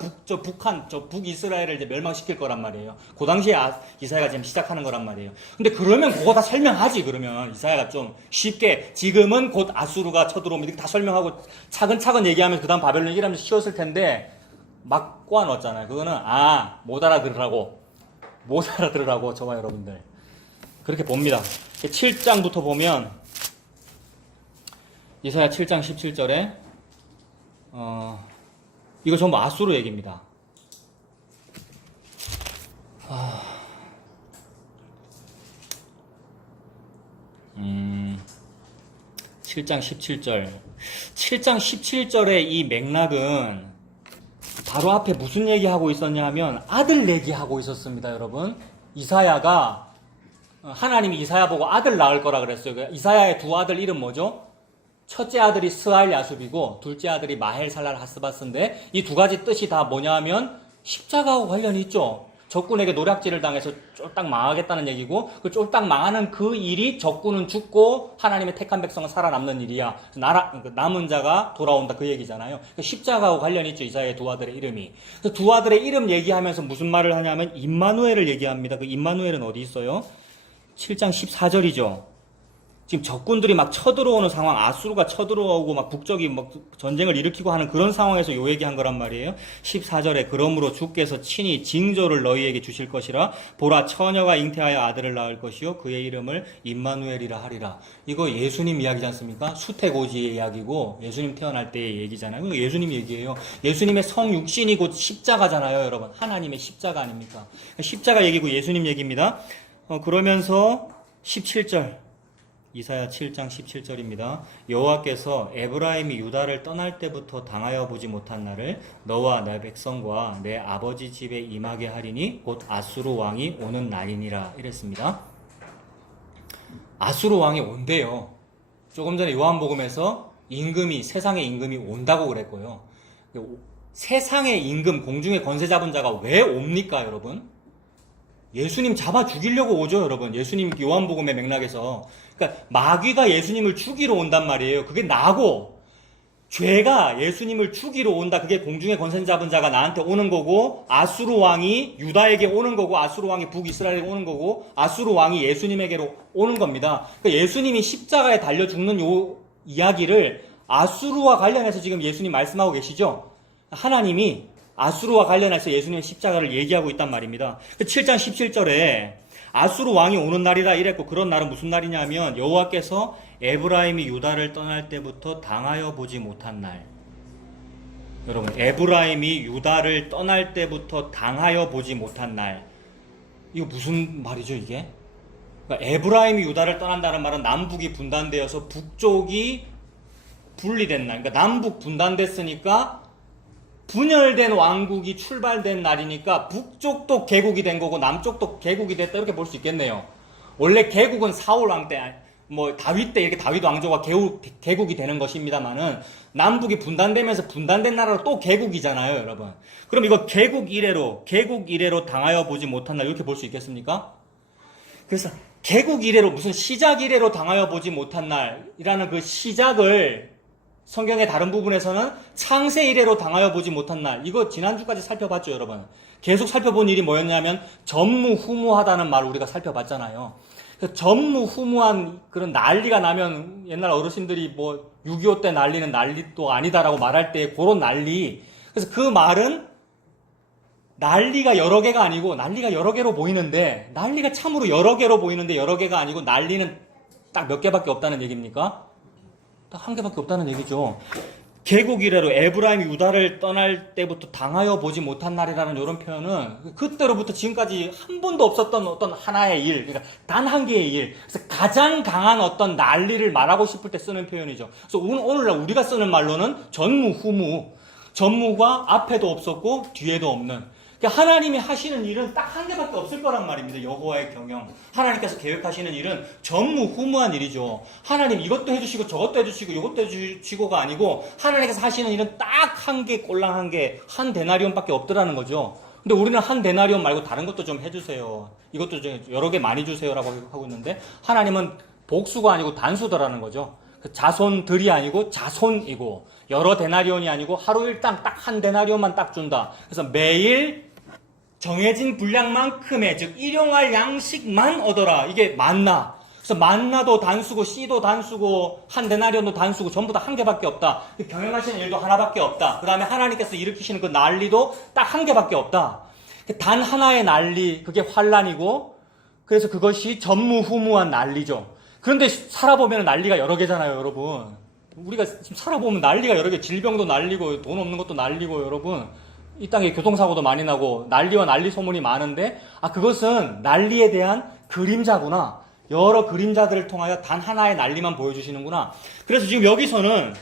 북이스라엘을 이제 멸망시킬 거란 말이에요. 그 당시에 이사야가 지금 시작하는 거란 말이에요. 근데 그러면 그거 다 설명하지, 그러면. 이사야가 좀 쉽게, 지금은 곧 아수르가 쳐들어오면 이렇게 다 설명하고 차근차근 얘기하면서 그 다음 바벨론 얘기하면서 쉬웠을 텐데, 막 꼬아넣었잖아요. 그거는, 못 알아들으라고. 못 알아들으라고, 저와 여러분들. 그렇게 봅니다. 7장부터 보면, 이사야 7장 17절에 이거 전부 아수르 얘기입니다. 7장 17절 7장 17절의 이 맥락은 바로 앞에 무슨 얘기하고 있었냐 하면 아들 얘기하고 있었습니다. 여러분, 이사야가 하나님이 이사야 보고 아들 낳을 거라 그랬어요. 이사야의 두 아들 이름 뭐죠? 첫째 아들이 스알 야숲이고 둘째 아들이 마헬 살랄 하스바스인데 이 두 가지 뜻이 다 뭐냐 하면 십자가하고 관련이 있죠. 적군에게 노략질을 당해서 쫄딱 망하겠다는 얘기고 그 쫄딱 망하는 그 일이 적군은 죽고 하나님의 택한 백성은 살아남는 일이야. 남은 자가 돌아온다 그 얘기잖아요. 십자가하고 관련이 있죠. 이사야의 두 아들의 이름이. 그 두 아들의 이름 얘기하면서 무슨 말을 하냐면 임마누엘을 얘기합니다. 그 임마누엘은 어디 있어요? 7장 14절이죠. 지금 적군들이 막 쳐들어오는 상황, 아수르가 쳐들어오고 막 북쪽이 막 전쟁을 일으키고 하는 그런 상황에서 요 얘기한 거란 말이에요. 14절에 그러므로 주께서 친히 징조를 너희에게 주실 것이라 보라 처녀가 잉태하여 아들을 낳을 것이요 그의 이름을 임마누엘이라 하리라. 이거 예수님 이야기지 않습니까? 수태고지의 이야기고 예수님 태어날 때의 얘기잖아요. 이거 예수님 얘기예요. 예수님의 성육신이 곧 십자가잖아요, 여러분. 하나님의 십자가 아닙니까? 십자가 얘기고 예수님 얘기입니다. 그러면서 17절 이사야 7장 17절입니다. 여호와께서 에브라임이 유다를 떠날 때부터 당하여 보지 못한 날을 너와 내 백성과 내 아버지 집에 임하게 하리니 곧 아수르 왕이 오는 날이니라 이랬습니다. 아수르 왕이 온대요. 조금 전에 요한복음에서 세상의 임금이 온다고 그랬고요. 세상의 임금, 공중의 권세 잡은 자가 왜 옵니까, 여러분? 예수님 잡아 죽이려고 오죠, 여러분. 예수님 요한복음의 맥락에서. 그러니까 마귀가 예수님을 죽이러 온단 말이에요. 그게 나고 죄가 예수님을 죽이러 온다. 그게 공중의 권세 잡은 자가 나한테 오는 거고 아수르 왕이 유다에게 오는 거고 아수르 왕이 북이스라엘에게 오는 거고 아수르 왕이 예수님에게로 오는 겁니다. 그러니까 예수님이 십자가에 달려 죽는 요 이야기를 아수르와 관련해서 지금 예수님 말씀하고 계시죠. 하나님이 아수르와 관련해서 예수님의 십자가를 얘기하고 있단 말입니다. 7장 17절에 아수르 왕이 오는 날이라 이랬고 그런 날은 무슨 날이냐면 여호와께서 에브라임이 유다를 떠날 때부터 당하여 보지 못한 날. 여러분, 에브라임이 유다를 떠날 때부터 당하여 보지 못한 날. 이거 무슨 말이죠, 이게? 그러니까 에브라임이 유다를 떠난다는 말은 남북이 분단되어서 북쪽이 분리된 날. 그러니까 남북 분단됐으니까 분열된 왕국이 출발된 날이니까 북쪽도 개국이 된 거고 남쪽도 개국이 됐다 이렇게 볼 수 있겠네요. 원래 개국은 사울 왕 때, 다윗 때 이렇게 다윗 왕조가 개국이 되는 것입니다만은 남북이 분단되면서 분단된 나라로 또 개국이잖아요, 여러분. 그럼 이거 개국 이래로 당하여 보지 못한 날 이렇게 볼 수 있겠습니까? 그래서 개국 이래로 무슨 시작 이래로 당하여 보지 못한 날이라는 그 시작을 성경의 다른 부분에서는 창세 이래로 당하여 보지 못한 날. 이거 지난주까지 살펴봤죠, 여러분. 계속 살펴본 일이 뭐였냐면 전무후무하다는 말을 우리가 살펴봤잖아요. 전무후무한 그런 난리가 나면 옛날 어르신들이 6.25 때 난리는 난리도 아니다라고 말할 때 그런 난리. 그래서 그 말은 난리가 여러 개가 아니고 난리가 여러 개로 보이는데 난리가 참으로 여러 개로 보이는데 여러 개가 아니고 난리는 딱 몇 개밖에 없다는 얘기입니까? 딱 한 개밖에 없다는 얘기죠. 개국 이래로 에브라임이 유다를 떠날 때부터 당하여 보지 못한 날이라는 이런 표현은 그때로부터 지금까지 한 번도 없었던 어떤 하나의 일, 그러니까 단 한 개의 일, 그래서 가장 강한 어떤 난리를 말하고 싶을 때 쓰는 표현이죠. 그래서 오늘날 우리가 쓰는 말로는 전무가 앞에도 없었고 뒤에도 없는. 그러니까 하나님이 하시는 일은 딱 한 개밖에 없을 거란 말입니다. 여호와의 경영. 하나님께서 계획하시는 일은 전무후무한 일이죠. 하나님 이것도 해주시고 저것도 해주시고 이것도 해주시고가 아니고 하나님께서 하시는 일은 딱 한 개, 꼴랑 한 개, 한 데나리온밖에 없더라는 거죠. 근데 우리는 한 데나리온 말고 다른 것도 좀 해주세요. 이것도 좀 여러 개 많이 주세요라고 하고 있는데 하나님은 복수가 아니고 단수더라는 거죠. 자손들이 아니고 자손이고, 여러 데나리온이 아니고 하루 일당 딱 한 데나리온만 딱 준다. 그래서 매일 정해진 분량만큼의, 즉 일용할 양식만 얻어라. 이게 만나. 그래서 만나도 단수고 씨도 단수고 한 데나리온도 단수고 전부 다 한 개밖에 없다. 경영하시는 일도 하나밖에 없다. 그 다음에 하나님께서 일으키시는 그 난리도 딱 한 개밖에 없다. 단 하나의 난리, 그게 환란이고, 그래서 그것이 전무후무한 난리죠. 그런데 살아보면 난리가 여러 개잖아요, 여러분. 우리가 지금 살아보면 난리가 여러 개, 질병도 난리고 돈 없는 것도 난리고, 여러분. 이 땅에 교통사고도 많이 나고 난리와 난리 소문이 많은데, 그것은 난리에 대한 그림자구나. 여러 그림자들을 통하여 단 하나의 난리만 보여주시는구나. 그래서 지금 여기서는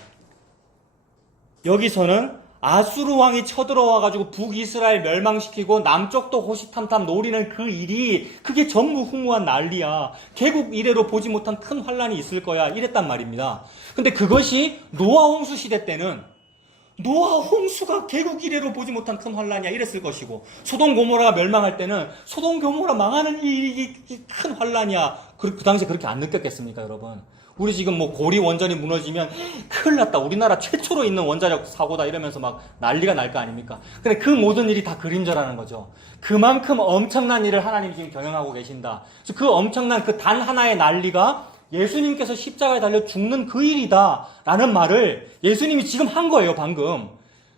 아수르 왕이 쳐들어와가지고 북이스라엘 멸망시키고 남쪽도 호시탐탐 노리는 그 일이, 그게 전무후무한 난리야. 개국 이래로 보지 못한 큰 환란이 있을 거야. 이랬단 말입니다. 근데 그것이 노아 홍수 시대 때는 노아 홍수가 개국 이래로 보지 못한 큰 환란이야. 이랬을 것이고, 소돔 고모라가 멸망할 때는 소돔 고모라 망하는 일이 큰 환란이야. 그 당시에 그렇게 안 느꼈겠습니까, 여러분? 우리 지금 뭐 고리 원전이 무너지면 큰일 났다, 우리나라 최초로 있는 원자력 사고다 이러면서 막 난리가 날 거 아닙니까? 근데 그 모든 일이 다 그림자라는 거죠. 그만큼 엄청난 일을 하나님이 지금 경영하고 계신다. 그래서 그 엄청난 그 단 하나의 난리가 예수님께서 십자가에 달려 죽는 그 일이다 라는 말을 예수님이 지금 한 거예요, 방금.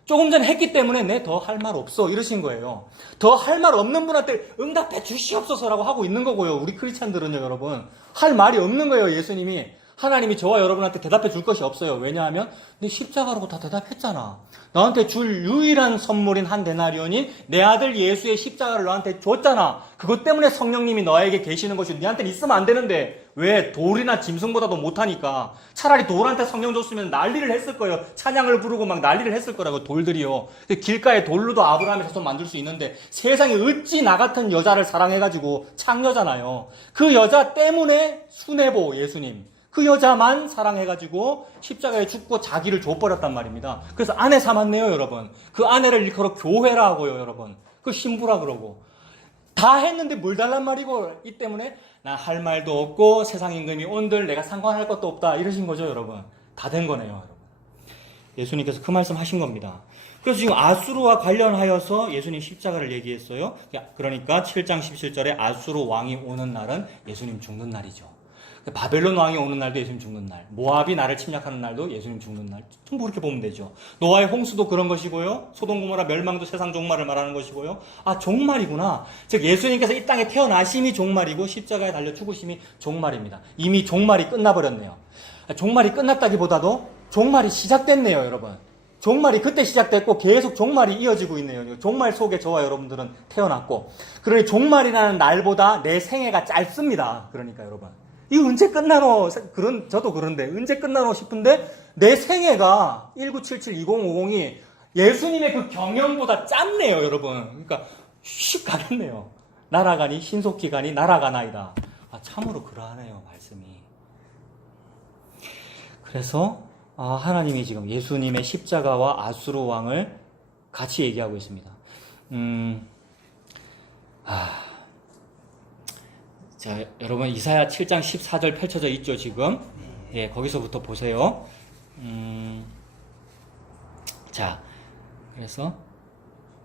조금 전에 했기 때문에 내 더 할 말 없어 이러신 거예요. 더 할 말 없는 분한테 응답해 주시옵소서라고 하고 있는 거고요. 우리 크리스찬들은요, 여러분. 할 말이 없는 거예요, 예수님이. 하나님이 저와 여러분한테 대답해 줄 것이 없어요. 왜냐하면 내 십자가라고 다 대답했잖아. 너한테 줄 유일한 선물인 한 데나리온인 내 아들 예수의 십자가를 너한테 줬잖아. 그것 때문에 성령님이 너에게 계시는 것이 너한테는 있으면 안 되는데 왜? 돌이나 짐승보다도 못하니까. 차라리 돌한테 성령 줬으면 난리를 했을 거예요. 찬양을 부르고 막 난리를 했을 거라고, 돌들이요. 길가에 돌로도 아브라함의 자손 만들 수 있는데 세상에 어찌 나 같은 여자를 사랑해가지고, 창녀잖아요. 그 여자 때문에 수네보 예수님, 그 여자만 사랑해가지고 십자가에 죽고 자기를 줘버렸단 말입니다. 그래서 아내 삼았네요, 여러분. 그 아내를 일컬어 교회라 하고요, 여러분. 그 신부라 그러고. 다 했는데 뭘 달란 말이고, 이 때문에 나 할 말도 없고 세상 임금이 온들 내가 상관할 것도 없다 이러신 거죠, 여러분. 다 된 거네요, 여러분. 예수님께서 그 말씀 하신 겁니다. 그래서 지금 아수르와 관련하여서 예수님 십자가를 얘기했어요. 그러니까 7장 17절에 아수르 왕이 오는 날은 예수님 죽는 날이죠. 바벨론 왕이 오는 날도 예수님 죽는 날, 모압이 나를 침략하는 날도 예수님 죽는 날, 전부 그렇게 보면 되죠. 노아의 홍수도 그런 것이고요, 소돔 고모라 멸망도 세상 종말을 말하는 것이고요. 종말이구나. 즉 예수님께서 이 땅에 태어나심이 종말이고 십자가에 달려 죽으심이 종말입니다. 이미 종말이 끝나버렸네요. 종말이 끝났다기보다도 종말이 시작됐네요, 여러분. 종말이 그때 시작됐고 계속 종말이 이어지고 있네요. 종말 속에 저와 여러분들은 태어났고, 그러니 종말이라는 날보다 내 생애가 짧습니다. 그러니까 여러분, 이거 언제 끝나노? 저도 그런데 언제 끝나노 싶은데 내 생애가 1977-2050이 예수님의 그 경영보다 짧네요, 여러분. 그러니까 휙 가겠네요. 날아가니 신속히 가니 날아가나이다. 참으로 그러하네요, 말씀이. 그래서 하나님이 지금 예수님의 십자가와 아수르 왕을 같이 얘기하고 있습니다. 자, 여러분 이사야 7장 14절 펼쳐져 있죠, 지금. 예, 거기서부터 보세요. 자, 그래서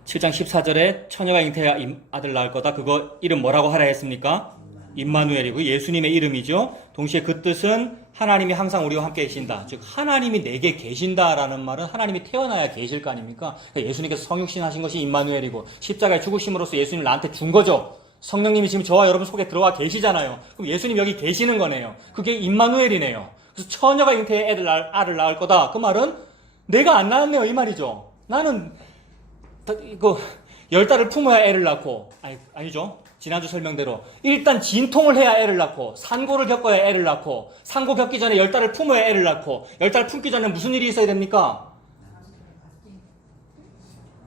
7장 14절에 처녀가 잉태하 아들 낳을 거다. 그거 이름 뭐라고 하라 했습니까? 임마누엘이고 예수님의 이름이죠. 동시에 그 뜻은 하나님이 항상 우리와 함께 계신다. 즉 하나님이 내게 계신다라는 말은 하나님이 태어나야 계실 거 아닙니까? 그러니까 예수님께서 성육신 하신 것이 임마누엘이고 십자가에 죽으심으로써 예수님을 나한테 준 거죠. 성령님이 지금 저와 여러분 속에 들어와 계시잖아요. 그럼 예수님 여기 계시는 거네요. 그게 임마누엘이네요. 그래서 처녀가 잉태해 알을 낳을 거다. 그 말은 내가 안 낳았네요, 이 말이죠. 나는 이거 10달을 품어야 애를 낳고, 아니죠. 지난주 설명대로 일단 진통을 해야 애를 낳고, 산고를 겪어야 애를 낳고, 산고 겪기 전에 10달을 품어야 애를 낳고, 10달 품기 전에 무슨 일이 있어야 됩니까?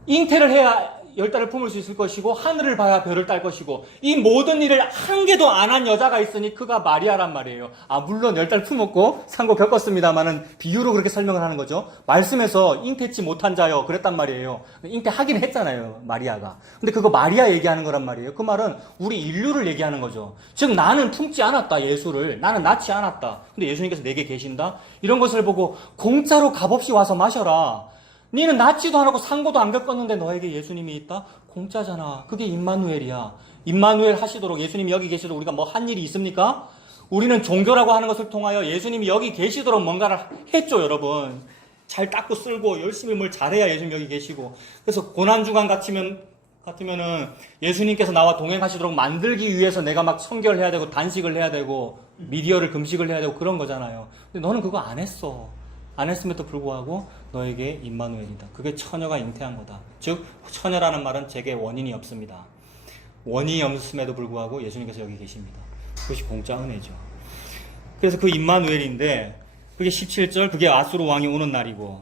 잉태를 해야 열 달을 품을 수 있을 것이고 하늘을 봐야 별을 딸 것이고 이 모든 일을 한 개도 안 한 여자가 있으니 그가 마리아란 말이에요. 물론 열 달 품었고 상고 겪었습니다만은 비유로 그렇게 설명을 하는 거죠. 말씀에서 잉태치 못한 자여 그랬단 말이에요. 잉태하긴 했잖아요, 마리아가. 근데 그거 마리아 얘기하는 거란 말이에요. 그 말은 우리 인류를 얘기하는 거죠. 즉 나는 품지 않았다, 예수를. 나는 낳지 않았다. 근데 예수님께서 내게 계신다? 이런 것을 보고 공짜로 값없이 와서 마셔라. 니는 낳지도 않았고 상고도 안 겪었는데 너에게 예수님이 있다? 공짜잖아. 그게 임마누엘이야. 임마누엘 하시도록 예수님이 여기 계시도록 우리가 뭐 한 일이 있습니까? 우리는 종교라고 하는 것을 통하여 예수님이 여기 계시도록 뭔가를 했죠, 여러분. 잘 닦고 쓸고 열심히 뭘 잘해야 예수님 여기 계시고. 그래서 고난주간 같으면은 예수님께서 나와 동행하시도록 만들기 위해서 내가 막 성결해야 되고 단식을 해야 되고 미디어를 금식을 해야 되고 그런 거잖아요. 근데 너는 그거 안 했어. 안 했음에도 불구하고 너에게 임마누엘이다. 그게 처녀가 잉태한 거다. 즉 처녀라는 말은 제게 원인이 없습니다. 원인이 없음에도 불구하고 예수님께서 여기 계십니다. 그것이 공짜 은혜죠. 그래서 그 임마누엘인데 그게 17절 그게 아수르 왕이 오는 날이고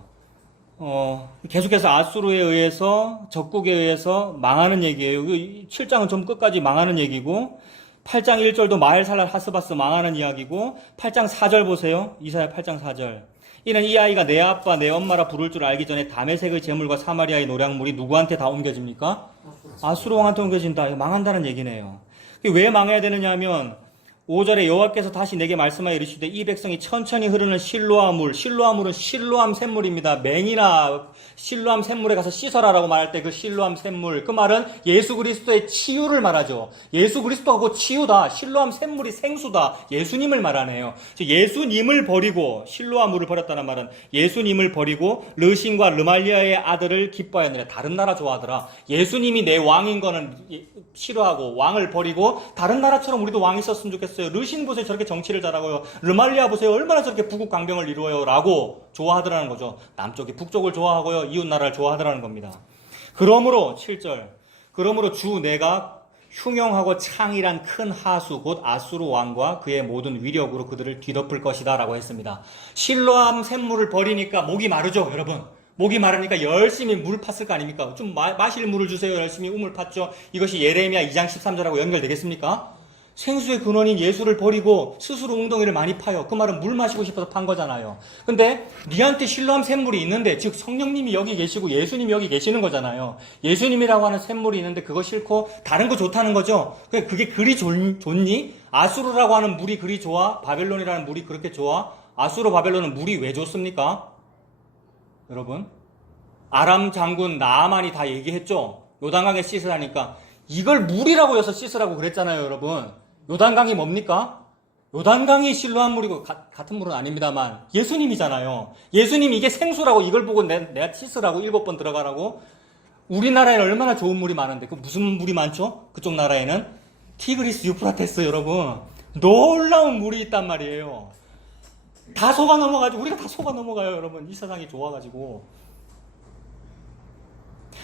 계속해서 아수르에 의해서 적국에 의해서 망하는 얘기예요. 7장은 좀 끝까지 망하는 얘기고 8장 1절도 마엘살랄 하스바스 망하는 이야기고 8장 4절 보세요. 이사야 8장 4절 이는 이 아이가 내 아빠 내 엄마라 부를 줄 알기 전에 다메섹의 재물과 사마리아의 노량물이 누구한테 다 옮겨집니까? 아수르 왕한테 옮겨진다. 망한다는 얘기네요. 왜 망해야 되느냐 하면 5절에 여호와께서 다시 내게 말씀하여 이르시되 이 백성이 천천히 흐르는 실로암물, 실로암물은 실로암 샘물입니다. 맹이나 실로암 샘물에 가서 씻어라라고 말할 때 그 실로암 샘물, 그 말은 예수 그리스도의 치유를 말하죠. 예수 그리스도하고 치유다. 실로암 샘물이 생수다. 예수님을 말하네요. 예수님을 버리고 실로암물을 버렸다는 말은 예수님을 버리고 르신과 르말리아의 아들을 기뻐하느라 다른 나라 좋아하더라. 예수님이 내 왕인 거는 싫어하고 왕을 버리고 다른 나라처럼 우리도 왕이 있었으면 좋겠어요. 르신 보세요. 저렇게 정치를 잘하고요. 르말리아 보세요. 얼마나 저렇게 부국 강병을 이루어요. 라고 좋아하더라는 거죠. 남쪽이 북쪽을 좋아하고요. 이웃 나라를 좋아하더라는 겁니다. 그러므로 7절 그러므로 주 내가 흉용하고 창이란 큰 하수 곧 아수르 왕과 그의 모든 위력으로 그들을 뒤덮을 것이다 라고 했습니다. 실로암 샘물을 버리니까 목이 마르죠, 여러분. 목이 마르니까 열심히 물 팠을 거 아닙니까? 좀 마실 물을 주세요. 열심히 우물 팠죠. 이것이 예레미야 2장 13절하고 연결되겠습니까? 생수의 근원인 예수를 버리고 스스로 웅덩이를 많이 파요. 그 말은 물 마시고 싶어서 판 거잖아요. 근데 니한테 실로암 샘물이 있는데, 즉 성령님이 여기 계시고 예수님이 여기 계시는 거잖아요. 예수님이라고 하는 샘물이 있는데 그거 싫고 다른 거 좋다는 거죠. 그게 그리 좋니? 아수르라고 하는 물이 그리 좋아? 바벨론이라는 물이 그렇게 좋아? 아수르 바벨론은 물이 왜 좋습니까? 여러분, 아람 장군 나아만이 다 얘기했죠. 요단강에 씻으라니까 이걸 물이라고 해서 씻으라고 그랬잖아요, 여러분. 요단강이 뭡니까? 요단강이 실로암 물이고 같은 물은 아닙니다만 예수님이잖아요. 예수님이 이게 생수라고 이걸 보고 내가 씻으라고 7번 들어가라고. 우리나라에는 얼마나 좋은 물이 많은데 그 무슨 물이 많죠? 그쪽 나라에는 티그리스 유프라테스, 여러분. 놀라운 물이 있단 말이에요. 다 속아 넘어가지고 우리가 다 속아 넘어가요, 여러분. 이 세상이 좋아가지고.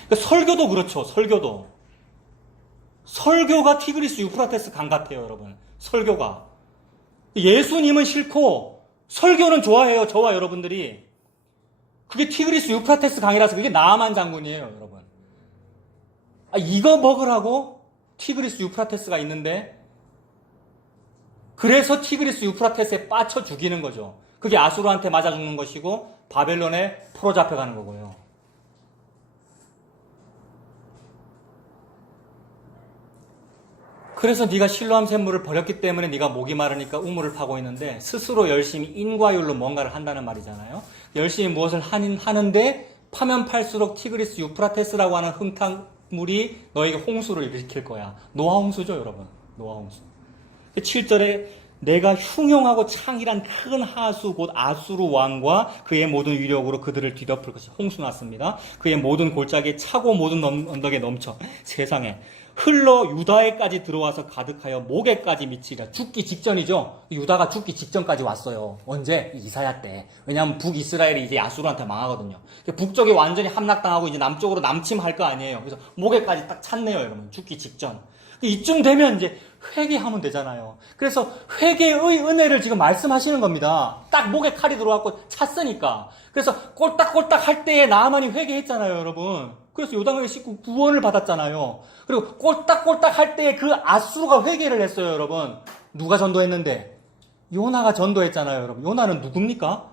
그러니까 설교도 그렇죠. 설교가 티그리스 유프라테스 강 같아요, 여러분. 설교가. 예수님은 싫고 설교는 좋아해요, 저와 여러분들이. 그게 티그리스 유프라테스 강이라서 그게 나아만 장군이에요, 여러분. 이거 먹으라고 티그리스 유프라테스가 있는데 그래서 티그리스 유프라테스에 빠쳐 죽이는 거죠. 그게 아수르한테 맞아 죽는 것이고 바벨론에 포로 잡혀가는 거고요. 그래서 네가 실로암 샘물을 버렸기 때문에 네가 목이 마르니까 우물을 파고 있는데 스스로 열심히 인과율로 뭔가를 한다는 말이잖아요. 열심히 무엇을 하는데 파면 팔수록 티그리스 유프라테스라고 하는 흥탕물이 너에게 홍수를 일으킬 거야. 노아 홍수죠, 여러분. 노아 홍수. 7절에 내가 흉용하고 창이란 큰 하수 곧 아수르 왕과 그의 모든 위력으로 그들을 뒤덮을 것이 홍수 났습니다. 그의 모든 골짜기에 차고 모든 언덕에 넘쳐 세상에 흘러 유다에까지 들어와서 가득하여 목에까지 미치리라. 죽기 직전이죠. 유다가 죽기 직전까지 왔어요. 언제? 이사야 때. 왜냐하면 북이스라엘이 이제 아수르한테 망하거든요. 북쪽이 완전히 함락당하고 이제 남쪽으로 남침할 거 아니에요. 그래서 목에까지 딱 찼네요, 여러분. 죽기 직전. 이쯤 되면 이제 회개하면 되잖아요. 그래서 회개의 은혜를 지금 말씀하시는 겁니다. 딱 목에 칼이 들어왔고 찼으니까. 그래서 꼴딱꼴딱 할 때에 나아만이 회개했잖아요, 여러분. 그래서 요단강에 씻고 구원을 받았잖아요. 그리고 꼴딱꼴딱 할 때 그 아수르가 회개를 했어요, 여러분. 누가 전도했는데? 요나가 전도했잖아요, 여러분. 요나는 누굽니까?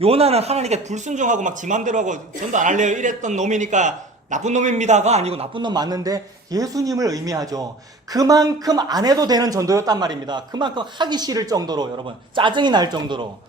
요나는 하나님께 불순종하고 막 지 맘대로 하고 전도 안 할래요 이랬던 놈이니까 나쁜 놈입니다가 아니고 나쁜 놈 맞는데 예수님을 의미하죠. 그만큼 안 해도 되는 전도였단 말입니다. 그만큼 하기 싫을 정도로 여러분 짜증이 날 정도로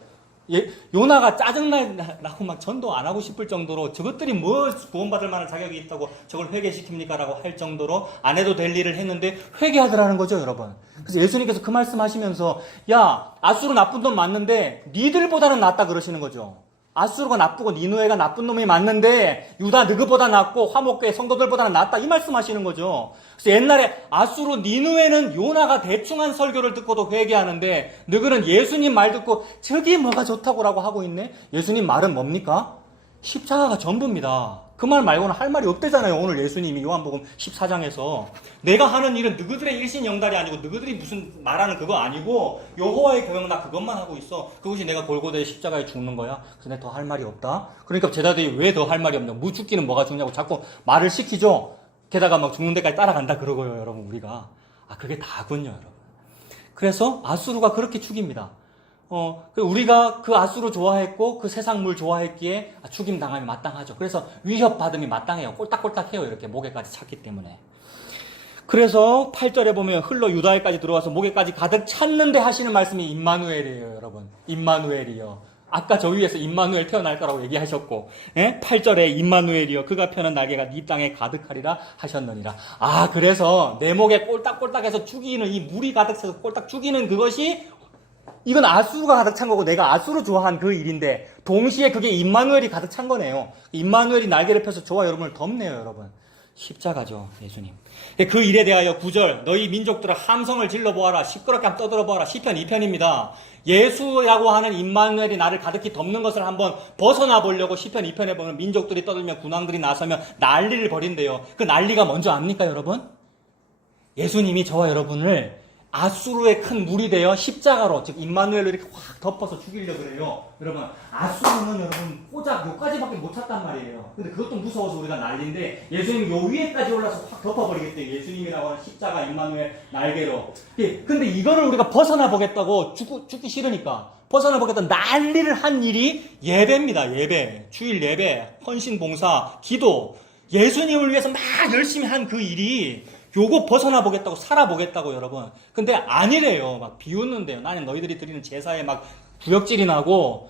요나가 짜증나고 막 전도 안 하고 싶을 정도로 저것들이 뭐 구원받을 만한 자격이 있다고 저걸 회개시킵니까? 라고 할 정도로 안 해도 될 일을 했는데 회개하더라는 거죠, 여러분. 그래서 예수님께서 그 말씀 하시면서 야, 아수르 나쁜 놈 맞는데 니들보다는 낫다 그러시는 거죠. 아수르가 나쁘고 니누에가 나쁜 놈이 맞는데 유다 너희보다 낫고 화목교회 성도들보다는 낫다 이 말씀하시는 거죠. 그래서 옛날에 아수르 니누에는 요나가 대충 한 설교를 듣고도 회개하는데 너희는 예수님 말 듣고 저기 뭐가 좋다고라고 하고 있네. 예수님 말은 뭡니까? 십자가가 전부입니다. 그 말 말고는 할 말이 없대잖아요. 오늘 예수님이 요한복음 14장에서 내가 하는 일은 너희들의 일신영달이 아니고 너희들이 무슨 말하는 그거 아니고 여호와의 경영 나 그것만 하고 있어. 그것이 내가 골고다의 십자가에 죽는 거야. 그래서 내가 더 할 말이 없다. 그러니까 제자들이 왜 더 할 말이 없냐. 무 죽기는 뭐가 중요하고 자꾸 말을 시키죠. 게다가 막 죽는 데까지 따라간다 그러고요. 여러분 우리가. 그게 다군요. 여러분. 그래서 아수르가 그렇게 죽입니다. 우리가 그 아수르 좋아했고 그 세상물 좋아했기에 죽임 당함이 마땅하죠. 그래서 위협받음이 마땅해요. 꼴딱꼴딱해요. 이렇게 목에까지 찼기 때문에. 그래서 8절에 보면 흘러 유다에까지 들어와서 목에까지 가득 찼는데 하시는 말씀이 임마누엘이에요, 여러분. 임마누엘이요. 아까 저 위에서 임마누엘 태어날 거라고 얘기하셨고 8절에 임마누엘이요 그가 펴는 날개가 네 땅에 가득하리라 하셨느니라. 그래서 내 목에 꼴딱꼴딱해서 죽이는 이 물이 가득 차서 꼴딱 죽이는 그것이 이건 아수르가 가득 찬 거고 내가 아수르 좋아한 그 일인데 동시에 그게 임마누엘이 가득 찬 거네요. 임마누엘이 날개를 펴서 저와 여러분을 덮네요, 여러분. 십자가죠, 예수님. 그 일에 대하여 9절 너희 민족들아 함성을 질러보아라. 시끄럽게 한번 떠들어보아라. 시편 2편입니다. 예수라고 하는 임마누엘이 나를 가득히 덮는 것을 한번 벗어나 보려고 시편 2편에 보면 민족들이 떠들면 군왕들이 나서면 난리를 벌인대요. 그 난리가 뭔지 압니까, 여러분? 예수님이 저와 여러분을 아수르의 큰 물이 되어 십자가로 즉 임마누엘로 이렇게 확 덮어서 죽이려고 그래요. 여러분 아수르는 여러분 꼬작 요까지밖에 못 찼단 말이에요. 근데 그것도 무서워서 우리가 난리인데 예수님이 요 위에까지 올라서 확 덮어버리겠대요. 예수님이라고 하는 십자가 임마누엘 날개로. 근데 이거를 우리가 벗어나 보겠다고 죽기 싫으니까 벗어나 보겠다 난리를 한 일이 예배입니다. 예배, 주일 예배, 헌신 봉사, 기도. 예수님을 위해서 막 열심히 한 그 일이 요거 벗어나 보겠다고 살아보겠다고 여러분. 근데 아니래요. 막 비웃는데요. 나는 너희들이 드리는 제사에 막 구역질이 나고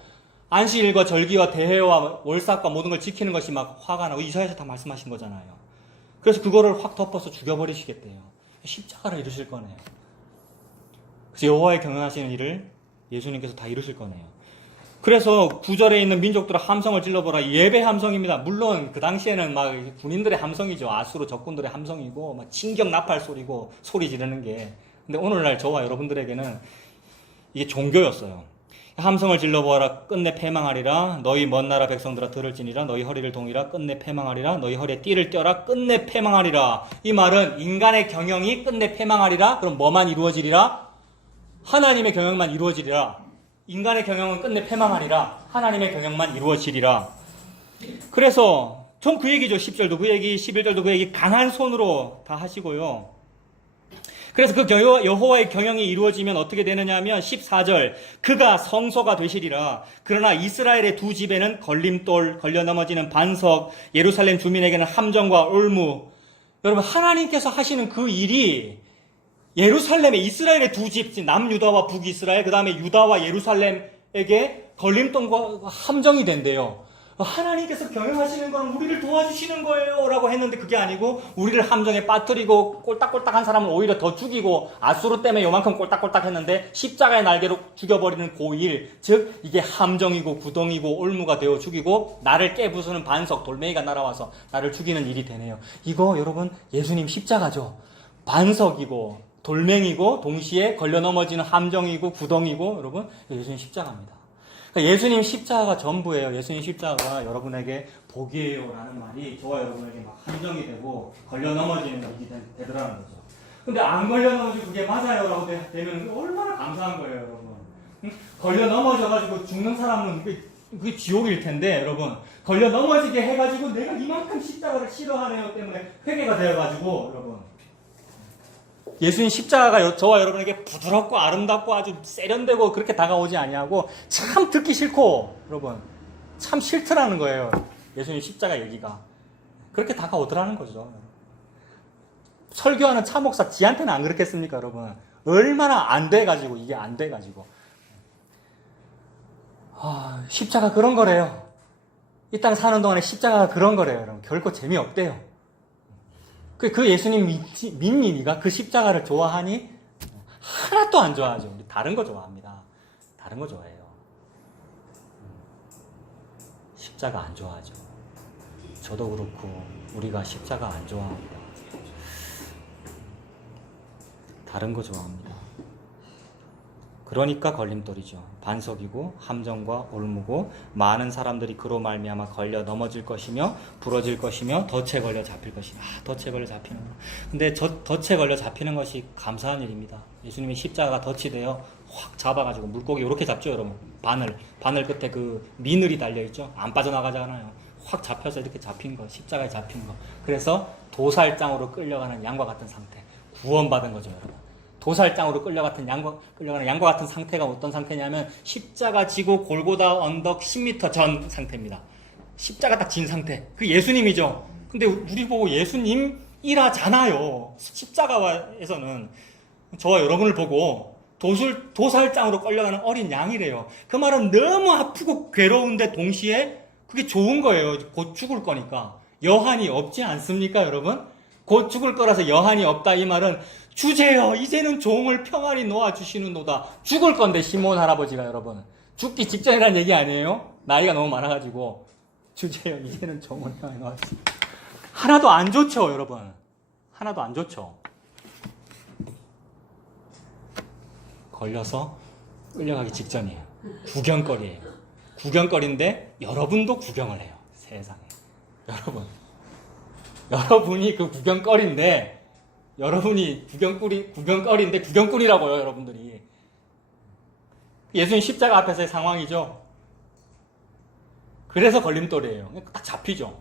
안식일과 절기와 대회와 월삭과 모든 걸 지키는 것이 막 화가 나고 이사야서 다 말씀하신 거잖아요. 그래서 그거를 확 덮어서 죽여버리시겠대요. 십자가를 이루실 거네요. 그래서 여호와의 경영하시는 일을 예수님께서 다 이루실 거네요. 그래서 9절에 있는 민족들의 함성을 질러보라. 예배 함성입니다. 물론 그 당시에는 막 군인들의 함성이죠. 아수르 적군들의 함성이고 막 진격 나팔 소리고 소리 지르는 게. 근데 오늘날 저와 여러분들에게는 이게 종교였어요. 함성을 질러보아라. 끝내 패망하리라. 너희 먼 나라 백성들아 들을지니라. 너희 허리를 동이라. 끝내 패망하리라. 너희 허리에 띠를 떼라. 끝내 패망하리라. 이 말은 인간의 경영이 끝내 패망하리라. 그럼 뭐만 이루어지리라? 하나님의 경영만 이루어지리라. 인간의 경영은 끝내 패망하리라. 하나님의 경영만 이루어지리라. 그래서 전 그 얘기죠. 10절도 그 얘기, 11절도 그 얘기 강한 손으로 다 하시고요. 그래서 그 여호와의 경영이 이루어지면 어떻게 되느냐 하면 14절 그가 성소가 되시리라. 그러나 이스라엘의 두 집에는 걸림돌, 걸려 넘어지는 반석, 예루살렘 주민에게는 함정과 올무. 여러분 하나님께서 하시는 그 일이 예루살렘의 이스라엘의 두 집, 남유다와 북이스라엘, 그 다음에 유다와 예루살렘에게 걸림돌과 함정이 된대요. 하나님께서 경영하시는 건 우리를 도와주시는 거예요 라고 했는데 그게 아니고 우리를 함정에 빠뜨리고 꼴딱꼴딱한 사람을 오히려 더 죽이고 아수르 때문에 요만큼 꼴딱꼴딱 했는데 십자가의 날개로 죽여버리는 고일, 즉 이게 함정이고 구덩이고 올무가 되어 죽이고 나를 깨부수는 반석, 돌멩이가 날아와서 나를 죽이는 일이 되네요. 이거 여러분 예수님 십자가죠. 반석이고 돌멩이고 동시에 걸려 넘어지는 함정이고 구덩이고 여러분 예수님 십자가입니다. 그러니까 예수님 십자가가 전부예요. 예수님 십자가가 여러분에게 복이에요 라는 말이 저와 여러분에게 막 함정이 되고 걸려 넘어지는 일이 되더라는 거죠. 근데 안 걸려 넘어지고 그게 맞아요 라고 되면 얼마나 감사한 거예요, 여러분. 걸려 넘어져가지고 죽는 사람은 그게 지옥일 텐데 여러분 걸려 넘어지게 해가지고 내가 이만큼 십자가를 싫어하네요 때문에 회개가 되어가지고 여러분 예수님 십자가가 저와 여러분에게 부드럽고 아름답고 아주 세련되고 그렇게 다가오지 아니하고 참 듣기 싫고 여러분 참 싫더라는 거예요. 예수님 십자가 얘기가 그렇게 다가오더라는 거죠. 설교하는 차 목사 지한테는 안 그렇겠습니까 여러분? 얼마나 안 돼가지고 이게 안 돼가지고 십자가 그런 거래요. 이 땅 사는 동안에 십자가가 그런 거래요. 여러분 결코 재미없대요. 그 예수님 믿니 네가 그 십자가를 좋아하니? 하나도 안 좋아하죠. 우리 다른 거 좋아합니다. 다른 거 좋아해요. 십자가 안 좋아하죠. 저도 그렇고 우리가 십자가 안 좋아합니다. 다른 거 좋아합니다. 그러니까 걸림돌이죠. 반석이고 함정과 올무고 많은 사람들이 그로 말미암아 걸려 넘어질 것이며 부러질 것이며 덫에 걸려 잡힐 것이다. 덫에 걸려 잡히는 거. 근데 덫에 걸려 잡히는 것이 감사한 일입니다. 예수님이 십자가가 덫이 되어 확 잡아가지고 물고기 이렇게 잡죠, 여러분. 바늘 끝에 그 미늘이 달려 있죠. 안 빠져나가잖아요. 확 잡혀서 이렇게 잡힌 거, 십자가에 잡힌 거. 그래서 도살장으로 끌려가는 양과 같은 상태, 구원받은 거죠, 여러분. 도살장으로 끌려가는 양과 같은 상태가 어떤 상태냐면 십자가 지고 골고다 언덕 10m 전 상태입니다. 십자가 딱 진 상태. 그 예수님이죠. 근데 우리 보고 예수님이라잖아요. 십자가에서는 저와 여러분을 보고 도살장으로 끌려가는 어린 양이래요. 그 말은 너무 아프고 괴로운데 동시에 그게 좋은 거예요. 곧 죽을 거니까. 여한이 없지 않습니까, 여러분? 곧 죽을 거라서 여한이 없다 이 말은 주제요. 이제는 종을 평안히 놓아주시는도다. 죽을 건데 시몬 할아버지가 여러분. 죽기 직전이라는 얘기 아니에요? 나이가 너무 많아가지고. 주제요. 이제는 종을 평안히 놓아주시는도다. 하나도 안 좋죠, 여러분. 하나도 안 좋죠. 걸려서 끌려가기 직전이에요. 구경거리예요. 구경거리인데 여러분도 구경을 해요. 세상에. 여러분이 그 구경거리인데 여러분이 구경거리인데 구경꾼이라고요, 여러분들이. 예수님 십자가 앞에서의 상황이죠. 그래서 걸림돌이에요. 딱 잡히죠.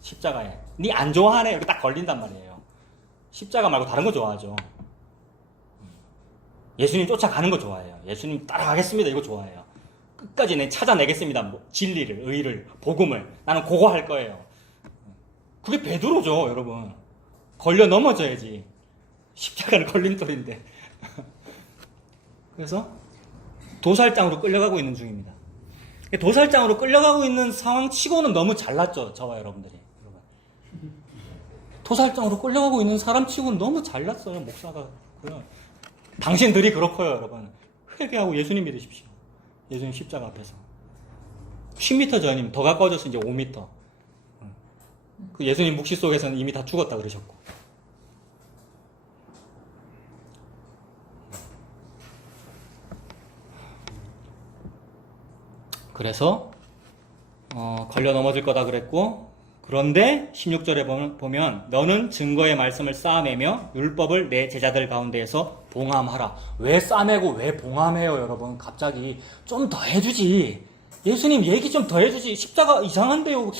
십자가에. 니 안 좋아하네. 여기 딱 걸린단 말이에요. 십자가 말고 다른 거 좋아하죠. 예수님 쫓아가는 거 좋아해요. 예수님 따라가겠습니다. 이거 좋아해요. 끝까지 내 찾아내겠습니다. 진리를, 의를, 복음을. 나는 그거 할 거예요. 그게 베드로죠, 여러분. 걸려 넘어져야지. 십자가는 걸림돌인데. 그래서 도살장으로 끌려가고 있는 중입니다. 도살장으로 끌려가고 있는 상황 치고는 너무 잘났죠, 저와 여러분들이. 도살장으로 끌려가고 있는 사람 치고는 너무 잘났어요, 목사가. 당신들이 그렇고요, 여러분. 회개하고 예수님 믿으십시오. 예수님 십자가 앞에서. 10m 전이면 더 가까워져서 이제 5m. 그 예수님 묵시 속에서는 이미 다 죽었다 그러셨고. 그래서 걸려 넘어질 거다 그랬고, 그런데 16절에 보면 너는 증거의 말씀을 쌓아내며 율법을 내 제자들 가운데에서 봉함하라. 왜 쌓아내고 왜 봉함해요, 여러분? 갑자기 좀 더 해주지. 예수님 얘기 좀 더 해주지. 십자가 이상한데요.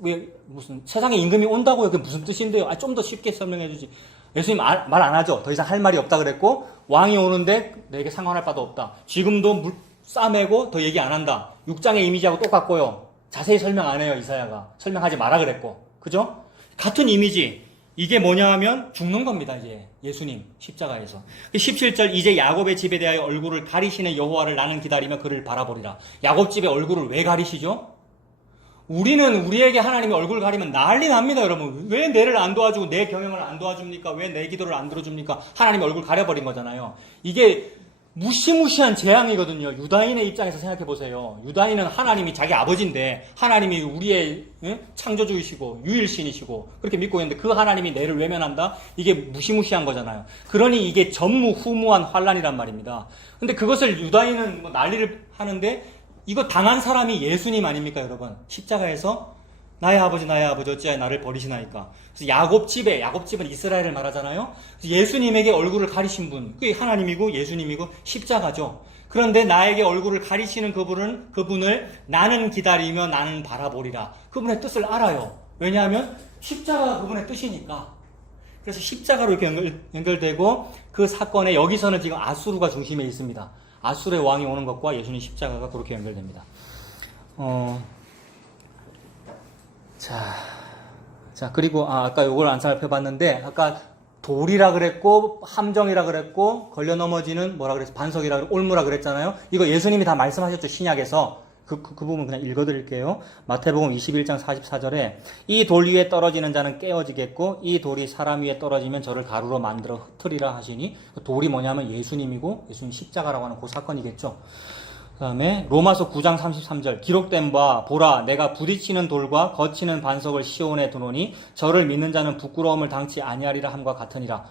왜 무슨 세상에 임금이 온다고요? 그게 무슨 뜻인데요? 좀 더 쉽게 설명해주지. 예수님 말 안 하죠. 더 이상 할 말이 없다 그랬고, 왕이 오는데 내게 상관할 바도 없다. 지금도 싸매고 더 얘기 안 한다. 6장의 이미지하고 똑같고요. 자세히 설명 안 해요, 이사야가. 설명하지 마라 그랬고. 그죠? 같은 이미지. 이게 뭐냐 하면 죽는 겁니다, 이제. 예수님, 십자가에서. 17절, 이제 야곱의 집에 대하여 얼굴을 가리시는 여호와를 나는 기다리며 그를 바라보리라. 야곱 집의 얼굴을 왜 가리시죠? 우리는 우리에게 하나님이 얼굴을 가리면 난리 납니다, 여러분. 왜 내를 안 도와주고 내 경영을 안 도와줍니까? 왜 내 기도를 안 들어줍니까? 하나님이 얼굴 가려버린 거잖아요. 이게 무시무시한 재앙이거든요. 유다인의 입장에서 생각해 보세요. 유다인은 하나님이 자기 아버지인데 하나님이 우리의 창조주이시고 유일신이시고 그렇게 믿고 있는데 그 하나님이 내를 외면한다? 이게 무시무시한 거잖아요. 그러니 이게 전무후무한 환란이란 말입니다. 근데 그것을 유다인은 뭐 난리를 하는데 이거 당한 사람이 예수님 아닙니까, 여러분? 십자가에서 나의 아버지 어찌하여 나를 버리시나이까. 그래서 야곱집은 이스라엘을 말하잖아요. 그래서 예수님에게 얼굴을 가리신 분, 그게 하나님이고 예수님이고 십자가죠. 그런데 나에게 얼굴을 가리시는 그분을 나는 기다리며 나는 바라보리라. 그분의 뜻을 알아요. 왜냐하면 십자가가 그분의 뜻이니까. 그래서 십자가로 이렇게 연결되고 그 사건에 여기서는 지금 아수르가 중심에 있습니다. 아수르의 왕이 오는 것과 예수님 십자가가 그렇게 연결됩니다. 자, 그리고, 아까 요걸 안 살펴봤는데, 아까 돌이라 그랬고, 함정이라 그랬고, 걸려 넘어지는 뭐라 그랬어? 반석이라 그랬고, 올무라 그랬잖아요. 이거 예수님이 다 말씀하셨죠, 신약에서. 그 부분 그냥 읽어드릴게요. 마태복음 21장 44절에 이 돌 위에 떨어지는 자는 깨어지겠고 이 돌이 사람 위에 떨어지면 저를 가루로 만들어 흩으리라 하시니 돌이 뭐냐면 예수님이고 예수님 십자가라고 하는 그 사건이겠죠. 그 다음에 로마서 9장 33절 기록된 바 보라 내가 부딪히는 돌과 거치는 반석을 시온에 두노니 저를 믿는 자는 부끄러움을 당치 아니하리라 함과 같으니라.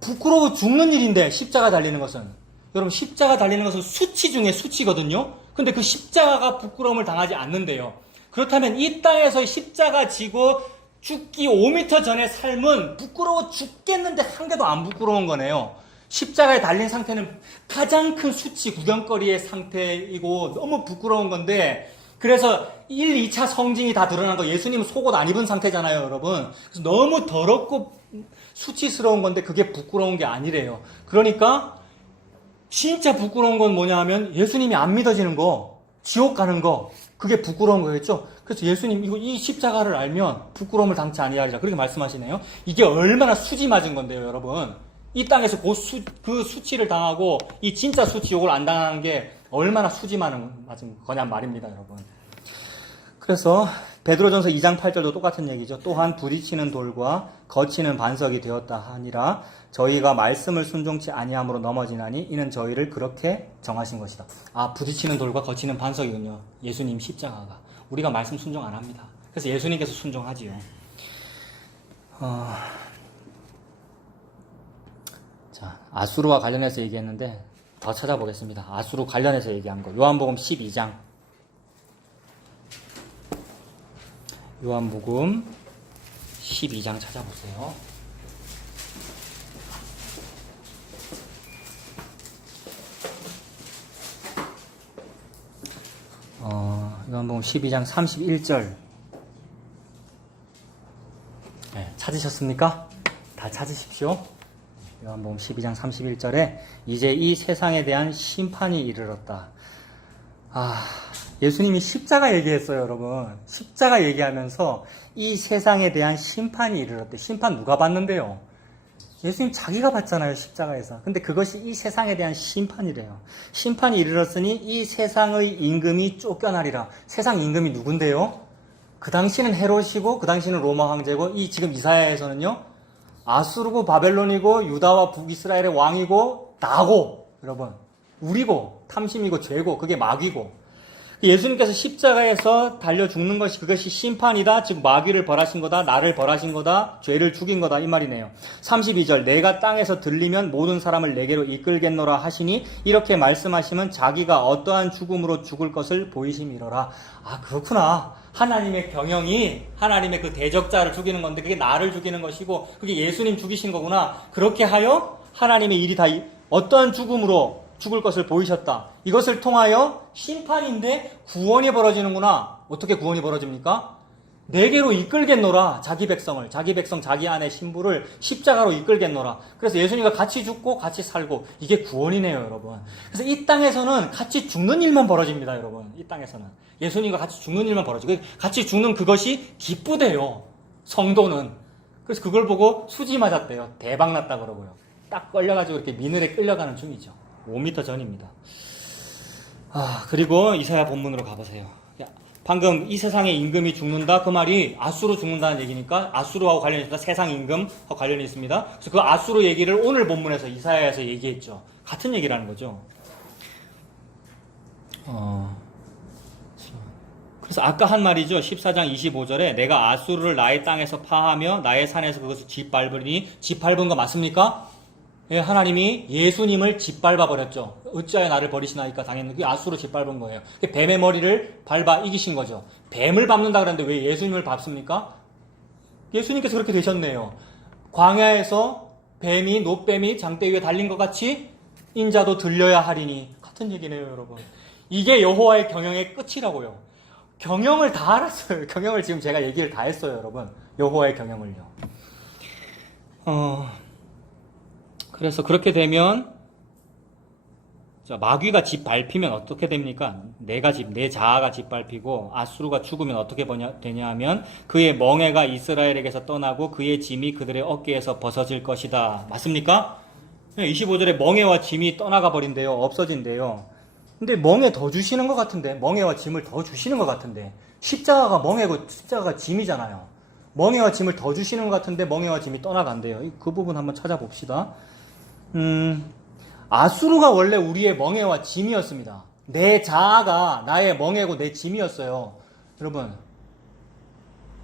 부끄러워 죽는 일인데 십자가 달리는 것은 여러분 십자가 달리는 것은 수치 중에 수치거든요. 근데 그 십자가가 부끄러움을 당하지 않는데요. 그렇다면 이 땅에서 십자가 지고 죽기 5m 전의 삶은 부끄러워 죽겠는데 한 개도 안 부끄러운 거네요. 십자가에 달린 상태는 가장 큰 수치 구경거리의 상태이고 너무 부끄러운 건데 그래서 1, 2차 성징이 다 드러난 거 예수님은 속옷 안 입은 상태잖아요, 여러분. 그래서 너무 더럽고 수치스러운 건데 그게 부끄러운 게 아니래요. 그러니까 진짜 부끄러운 건 뭐냐 하면 예수님이 안 믿어지는 거, 지옥 가는 거, 그게 부끄러운 거겠죠? 그래서 예수님 이 십자가를 알면 부끄러움을 당치 아니하리라 그렇게 말씀하시네요. 이게 얼마나 수지 맞은 건데요, 여러분. 이 땅에서 그 수치를 당하고 이 진짜 수치 욕을 안 당하는 게 얼마나 수지 맞은 거냔 말입니다, 여러분. 그래서 베드로전서 2장 8절도 똑같은 얘기죠. 또한 부딪히는 돌과 거치는 반석이 되었다 하니라. 저희가 말씀을 순종치 아니함으로 넘어지나니 이는 저희를 그렇게 정하신 것이다. 부딪히는 돌과 거치는 반석이군요. 예수님 십자가가. 우리가 말씀 순종 안 합니다. 그래서 예수님께서 순종하지요. 자, 아수르와 관련해서 얘기했는데 더 찾아보겠습니다. 아수르 관련해서 얘기한 거. 요한복음 12장. 요한복음 12장 찾아보세요. 요한복음 12장 31절. 네, 찾으셨습니까? 다 찾으십시오. 요한복음 12장 31절에 이제 이 세상에 대한 심판이 이르렀다. 예수님이 십자가 얘기했어요, 여러분. 십자가 얘기하면서 이 세상에 대한 심판이 이르렀대. 심판 누가 받는데요? 예수님 자기가 받잖아요, 십자가에서. 근데 그것이 이 세상에 대한 심판이래요. 심판이 이르렀으니 이 세상의 임금이 쫓겨나리라. 세상 임금이 누군데요? 그 당시는 헤롯이고 그 당시는 로마 황제고 이 지금 이사야에서는요. 아수르고 바벨론이고 유다와 북이스라엘의 왕이고 나고 여러분 우리고 탐심이고 죄고 그게 마귀고 예수님께서 십자가에서 달려 죽는 것이 그것이 심판이다. 즉 마귀를 벌하신 거다. 나를 벌하신 거다. 죄를 죽인 거다. 이 말이네요. 32절 내가 땅에서 들리면 모든 사람을 내게로 이끌겠노라 하시니 이렇게 말씀하시면 자기가 어떠한 죽음으로 죽을 것을 보이심이로라. 그렇구나. 하나님의 경영이 하나님의 그 대적자를 죽이는 건데 그게 나를 죽이는 것이고 그게 예수님 죽이신 거구나. 그렇게 하여 하나님의 일이 다 어떠한 죽음으로 죽을 것을 보이셨다. 이것을 통하여 심판인데 구원이 벌어지는구나. 어떻게 구원이 벌어집니까? 내게로 이끌겠노라. 자기 백성, 자기 안의 신부를 십자가로 이끌겠노라. 그래서 예수님과 같이 죽고 같이 살고 이게 구원이네요, 여러분. 그래서 이 땅에서는 같이 죽는 일만 벌어집니다, 여러분. 이 땅에서는 예수님과 같이 죽는 일만 벌어지고 같이 죽는 그것이 기쁘대요. 성도는. 그래서 그걸 보고 수지 맞았대요. 대박 났다 그러고요. 딱 걸려가지고 이렇게 미늘에 끌려가는 중이죠. 5m 전입니다. 그리고 이사야 본문으로 가보세요. 방금 이 세상의 임금이 죽는다 그 말이 아수르 죽는다는 얘기니까 아수르하고 관련이 있습니다. 세상 임금하고 관련이 있습니다. 그래서 그 아수르 얘기를 오늘 본문에서 이사야에서 얘기했죠. 같은 얘기라는 거죠. 그래서 아까 한 말이죠. 14장 25절에 내가 아수르를 나의 땅에서 파하며 나의 산에서 그것을 짓밟으니 짓밟은 거 맞습니까? 예, 하나님이 예수님을 짓밟아 버렸죠. 어찌하여 나를 버리시나이까 당했는데 그게 아수로 짓밟은 거예요. 뱀의 머리를 밟아 이기신 거죠. 뱀을 밟는다 그랬는데 왜 예수님을 밟습니까? 예수님께서 그렇게 되셨네요. 광야에서 노뱀이 장대 위에 달린 것 같이 인자도 들려야 하리니 똑같은 얘기네요, 여러분. 이게 여호와의 경영의 끝이라고요. 경영을 다 알았어요. 경영을 지금 제가 얘기를 다 했어요, 여러분. 여호와의 경영을요. 그래서 그렇게 되면 마귀가 집 밟히면 어떻게 됩니까? 내 자아가 집 밟히고 아수르가 죽으면 어떻게 되냐 하면 그의 멍에가 이스라엘에게서 떠나고 그의 짐이 그들의 어깨에서 벗어질 것이다. 맞습니까? 25절에 멍에와 짐이 떠나가 버린대요. 없어진대요. 근데 멍에 더 주시는 것 같은데, 멍에와 짐을 더 주시는 것 같은데, 십자가가 멍에고 십자가가 짐이잖아요. 멍에와 짐을 더 주시는 것 같은데 멍에와 짐이 떠나간대요. 그 부분 한번 찾아봅시다. 아수르가 원래 우리의 멍에와 짐이었습니다. 내 자아가 나의 멍에고 내 짐이었어요. 여러분,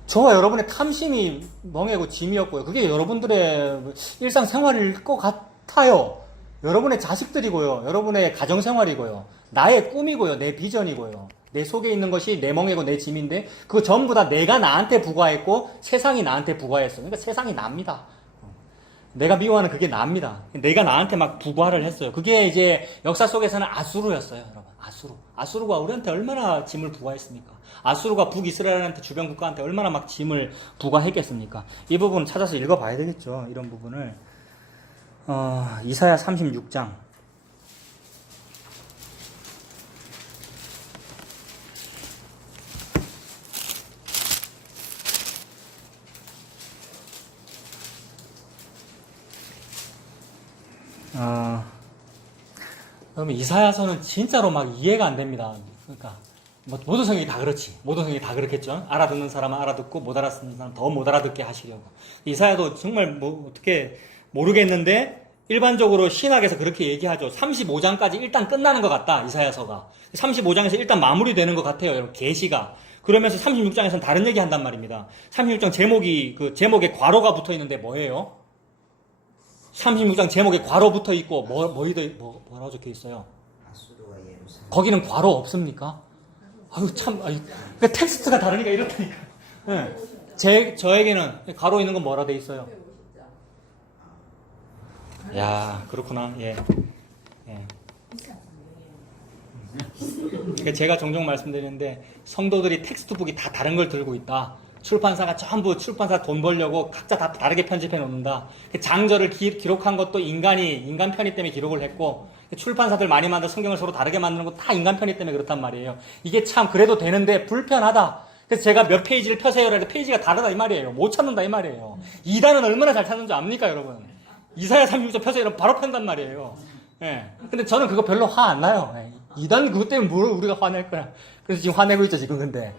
저와 여러분의 탐심이 멍에고 짐이었고요. 그게 여러분들의 일상생활일 것 같아요. 여러분의 자식들이고요. 여러분의 가정생활이고요. 나의 꿈이고요. 내 비전이고요. 내 속에 있는 것이 내 멍에고 내 짐인데 그거 전부 다 내가 나한테 부과했고 세상이 나한테 부과했어요. 그러니까 세상이 납니다. 내가 미워하는 그게 나입니다. 내가 나한테 막 부과를 했어요. 그게 이제 역사 속에서는 아수르였어요, 여러분. 아수르가 우리한테 얼마나 짐을 부과했습니까? 아수르가 북이스라엘한테 주변 국가한테 얼마나 막 짐을 부과했겠습니까? 이 부분 찾아서 읽어봐야 되겠죠. 이런 부분을. 이사야 36장. 그러면 이사야서는 진짜로 막 이해가 안 됩니다. 그러니까 모든 성경이 다 그렇지. 모든 성경이 다 그렇겠죠. 알아듣는 사람은 알아듣고 못 알아듣는 사람은 더 못 알아듣게 하시려고. 이사야도 정말 어떻게 모르겠는데 일반적으로 신학에서 그렇게 얘기하죠. 35장까지 일단 끝나는 것 같다. 이사야서가. 35장에서 일단 마무리되는 것 같아요. 여러분 계시가. 그러면서 36장에서는 다른 얘기 한단 말입니다. 36장 제목에 괄호가 붙어 있는데 뭐예요? 36장 제목에 괄호 붙어 있고 뭐라고 적혀 있어요? 거기는 괄호 없습니까? 그 텍스트가 다르니까 이렇다니까. 네. 저에게는 괄호 있는 건 뭐라 돼 있어요? 야, 그렇구나. 예. 그러니까 제가 종종 말씀드리는데 성도들이 텍스트북이 다 다른 걸 들고 있다. 출판사가 전부 출판사 돈 벌려고 각자 다 다르게 편집해 놓는다. 장절을 기록한 것도 인간 편의 때문에 기록을 했고 출판사들 많이 만든 성경을 서로 다르게 만드는 거 다 인간 편의 때문에 그렇단 말이에요. 이게 참 그래도 되는데 불편하다. 그래서 제가 몇 페이지를 펴세요 라도 페이지가 다르다 이 말이에요. 못 찾는다 이 말이에요. 이단은 얼마나 잘 찾는 줄 압니까 여러분? 이사야 36장 펴세요 이러면 바로 편단 말이에요. 예. 근데 저는 그거 별로 화 안 나요. 이단 그것 때문에 뭘 우리가 화낼 거야. 그래서 지금 화내고 있죠 지금. 근데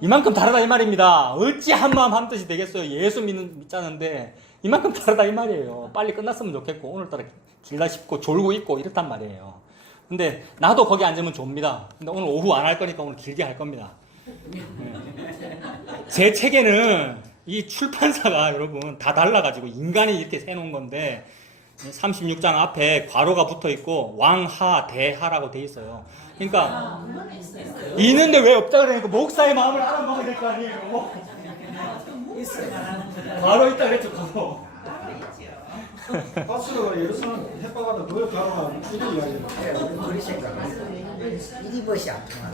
이만큼 다르다 이 말입니다. 어찌 한마음 한뜻이 되겠어요. 예수 믿자는데 이만큼 다르다 이 말이에요. 빨리 끝났으면 좋겠고 오늘따라 길다 싶고 졸고 있고 이렇단 말이에요. 근데 나도 거기 앉으면 좁니다. 근데 오늘 오후 안 할 거니까 오늘 길게 할 겁니다. 제 책에는 이 출판사가 여러분 다 달라가지고 인간이 이렇게 세놓은 건데 36장 앞에 괄호가 붙어 있고 왕하 대하라고 돼 있어요. 그러니까 있는데 왜 없다 그러니까 목사의 마음을 알아먹어야 될 거 아니에요. 괄호 있다 그랬죠. 괄호. 가스가 예루살렘 해박하다 그걸 가로가 이리 이야기해요. 우리 생각은 이리 멋이 안 통하.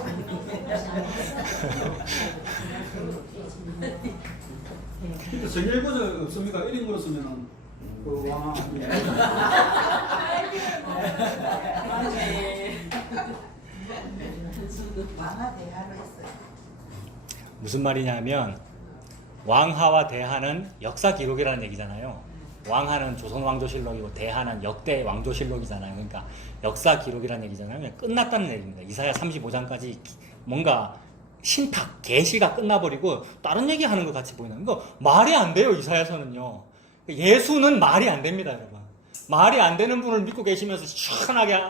근데 정일구조 없습니까? 1인으로 쓰면은 그 왕. 무슨 말이냐면 왕하와 대하는 역사 기록이라는 얘기잖아요. 왕하는 조선 왕조실록이고 대하는 역대 왕조실록이잖아요. 그러니까 역사 기록이라는 얘기잖아요. 그냥 끝났다는 얘기입니다. 이사야 35장까지 뭔가 신탁, 계시가 끝나버리고 다른 얘기하는 것 같이 보이는. 이거 말이 안 돼요. 이사야서는요. 예수는 말이 안 됩니다, 여러분. 말이 안 되는 분을 믿고 계시면서 시원하게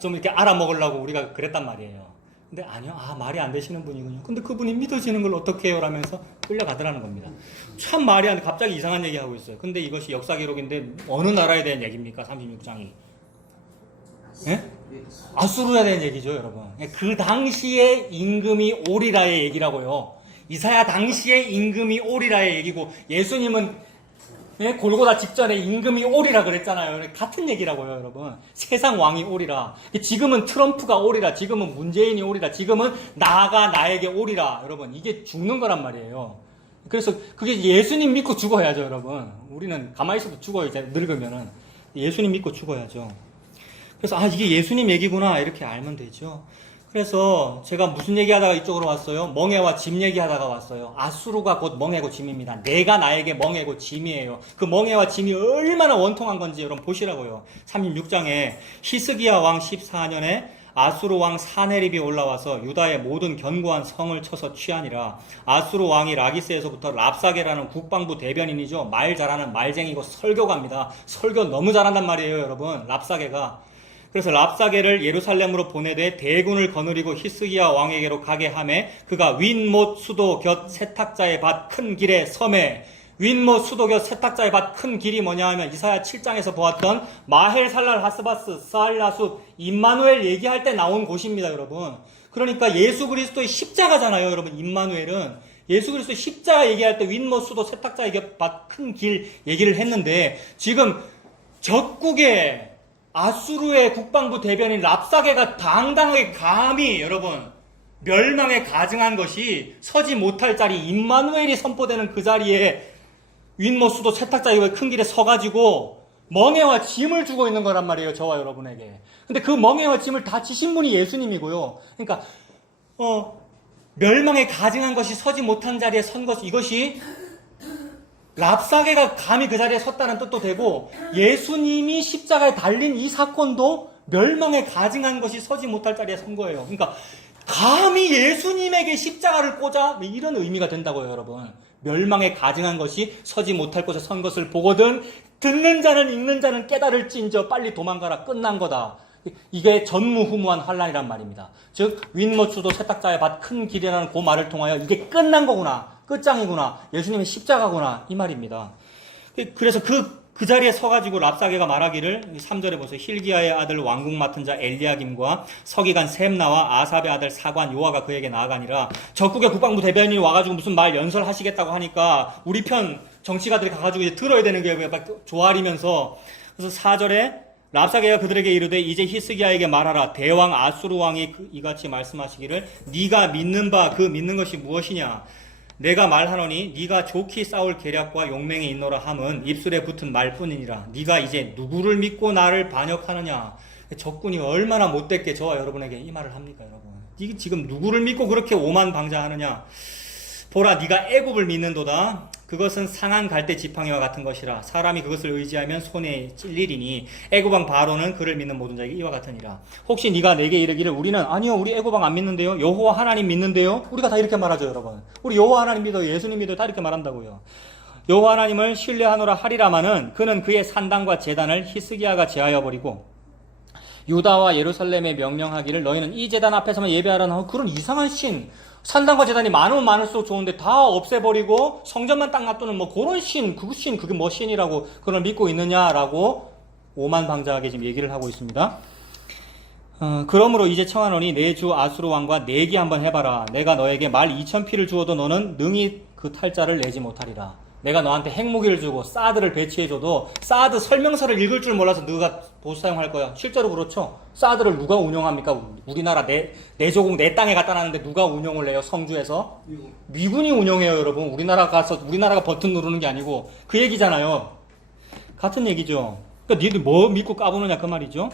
좀 이렇게 알아먹으려고 우리가 그랬단 말이에요. 근데 아니요, 말이 안 되시는 분이군요. 근데 그분이 믿어지는 걸 어떻게 해요? 라면서 끌려가더라는 겁니다. 참 말이 안 돼. 갑자기 이상한 얘기 하고 있어요. 근데 이것이 역사 기록인데 어느 나라에 대한 얘기입니까? 36장이. 예? 아수르에 대한 얘기죠, 여러분. 그 당시에 임금이 오리라의 얘기라고요. 이사야 당시에 임금이 오리라의 얘기고 예수님은 예? 골고다 직전에 임금이 오리라 그랬잖아요. 같은 얘기라고요, 여러분. 세상 왕이 오리라. 지금은 트럼프가 오리라. 지금은 문재인이 오리라. 지금은 나가 나에게 오리라. 여러분, 이게 죽는 거란 말이에요. 그래서 그게 예수님 믿고 죽어야죠, 여러분. 우리는 가만히 있어도 죽어요, 이제 늙으면은. 예수님 믿고 죽어야죠. 그래서 이게 예수님 얘기구나 이렇게 알면 되죠. 그래서 제가 무슨 얘기하다가 이쪽으로 왔어요? 멍에와 짐 얘기하다가 왔어요. 아수르가 곧 멍에고 짐입니다. 내가 나에게 멍에고 짐이에요. 그 멍에와 짐이 얼마나 원통한 건지 여러분 보시라고요. 36장에 히스기야 왕 14년에 아수르 왕 사네립이 올라와서 유다의 모든 견고한 성을 쳐서 취하니라. 아수르 왕이 라기스에서부터 랍사게라는 국방부 대변인이죠. 말 잘하는 말쟁이고 설교가입니다. 설교 너무 잘한단 말이에요, 여러분. 랍사게가. 그래서 랍사게를 예루살렘으로 보내되 대군을 거느리고 히스기야 왕에게로 가게 하매 그가 윈못 수도 곁 세탁자의 밭 큰 길에 섬에 윈못 수도 곁 세탁자의 밭 큰 길이 뭐냐 하면 이사야 7장에서 보았던 마헬살랄 하스바스 사알라숫 임마누엘 얘기할 때 나온 곳입니다, 여러분. 그러니까 예수 그리스도의 십자가잖아요, 여러분. 임마누엘은 예수 그리스도의 십자가 얘기할 때 윈못 수도 세탁자의 밭 큰 길 얘기를 했는데 지금 적국의 아수르의 국방부 대변인 랍사게가 당당하게 감히 여러분 멸망에 가증한 것이 서지 못할 자리 임마누엘이 선포되는 그 자리에 윈못 수도 세탁자의 큰 길에 서가지고 멍에와 짐을 주고 있는 거란 말이에요, 저와 여러분에게. 근데 그 멍에와 짐을 다 지신 분이 예수님이고요. 그러니까 멸망에 가증한 것이 서지 못한 자리에 선 것, 이것이 랍사게가 감히 그 자리에 섰다는 뜻도 되고 예수님이 십자가에 달린 이 사건도 멸망에 가증한 것이 서지 못할 자리에 선 거예요. 그러니까 감히 예수님에게 십자가를 꽂아 이런 의미가 된다고요, 여러분. 멸망에 가증한 것이 서지 못할 곳에 선 것을 보거든 듣는 자는 읽는 자는 깨달을진저 빨리 도망가라, 끝난 거다. 이게 전무후무한 환란이란 말입니다. 즉 윈못 수도 세탁자의 밭 큰 길이라는 그 말을 통하여 이게 끝난 거구나, 끝장이구나, 예수님의 십자가구나 이 말입니다. 그래서 그 자리에 서가지고 랍사게가 말하기를 3절에 보세요. 힐기야의 아들 왕국 맡은 자 엘리야김과 서기관 셈나와 아삽의 아들 사관 요아가 그에게 나아가니라. 적국의 국방부 대변인이 와가지고 무슨 말 연설하시겠다고 하니까 우리 편 정치가들이 가가지고 이제 들어야 되는 게 조아리면서, 그래서 4절에 랍사게가 그들에게 이르되 이제 히스기야에게 말하라. 대왕 아수르 왕이 이같이 말씀하시기를 네가 믿는 바 그 믿는 것이 무엇이냐. 내가 말하노니 네가 좋게 싸울 계략과 용맹이 있노라 함은 입술에 붙은 말뿐이니라. 네가 이제 누구를 믿고 나를 반역하느냐. 적군이 얼마나 못됐게 저와 여러분에게 이 말을 합니까, 여러분. 네가 지금 누구를 믿고 그렇게 오만방자하느냐. 보라, 네가 애굽을 믿는도다. 그것은 상한 갈대 지팡이와 같은 것이라. 사람이 그것을 의지하면 손에 찔리리니 애굽왕 바로는 그를 믿는 모든 자에게 이와 같으니라. 혹시 네가 내게 이르기를 우리는 아니요, 우리 애굽왕 안 믿는데요, 여호와 하나님 믿는데요. 우리가 다 이렇게 말하죠, 여러분. 우리 여호와 하나님 믿어요, 예수님 믿어요, 다 이렇게 말한다고요. 여호와 하나님을 신뢰하노라 하리라마는 그는 그의 산당과 제단을 히스기야가 제하여 버리고 유다와 예루살렘에 명령하기를 너희는 이 제단 앞에서만 예배하라는 그런 이상한 신, 산당과 제단이 많으면 많을수록 좋은데 다 없애버리고 성전만 딱 놔두는 뭐 그런 신, 그게 뭐 신이라고 그걸 믿고 있느냐라고 오만방자하게 지금 얘기를 하고 있습니다. 그러므로 이제 청하노니 내 주 아수르 왕과 내기 한번 해봐라. 내가 너에게 말 2000피를 주어도 너는 능히 그 탈자를 내지 못하리라. 내가 너한테 핵무기를 주고 사드를 배치해줘도 사드 설명서를 읽을 줄 몰라서 너가 보수 사용할 거야. 실제로 그렇죠. 사드를 누가 운영합니까? 우리나라 내 조국 내 땅에 갖다 놨는데 누가 운영을 해요? 성주에서? 미군이 운영해요, 여러분. 우리나라가 버튼 누르는 게 아니고 그 얘기잖아요. 같은 얘기죠. 그러니까 니들 뭐 믿고 까부느냐 그 말이죠.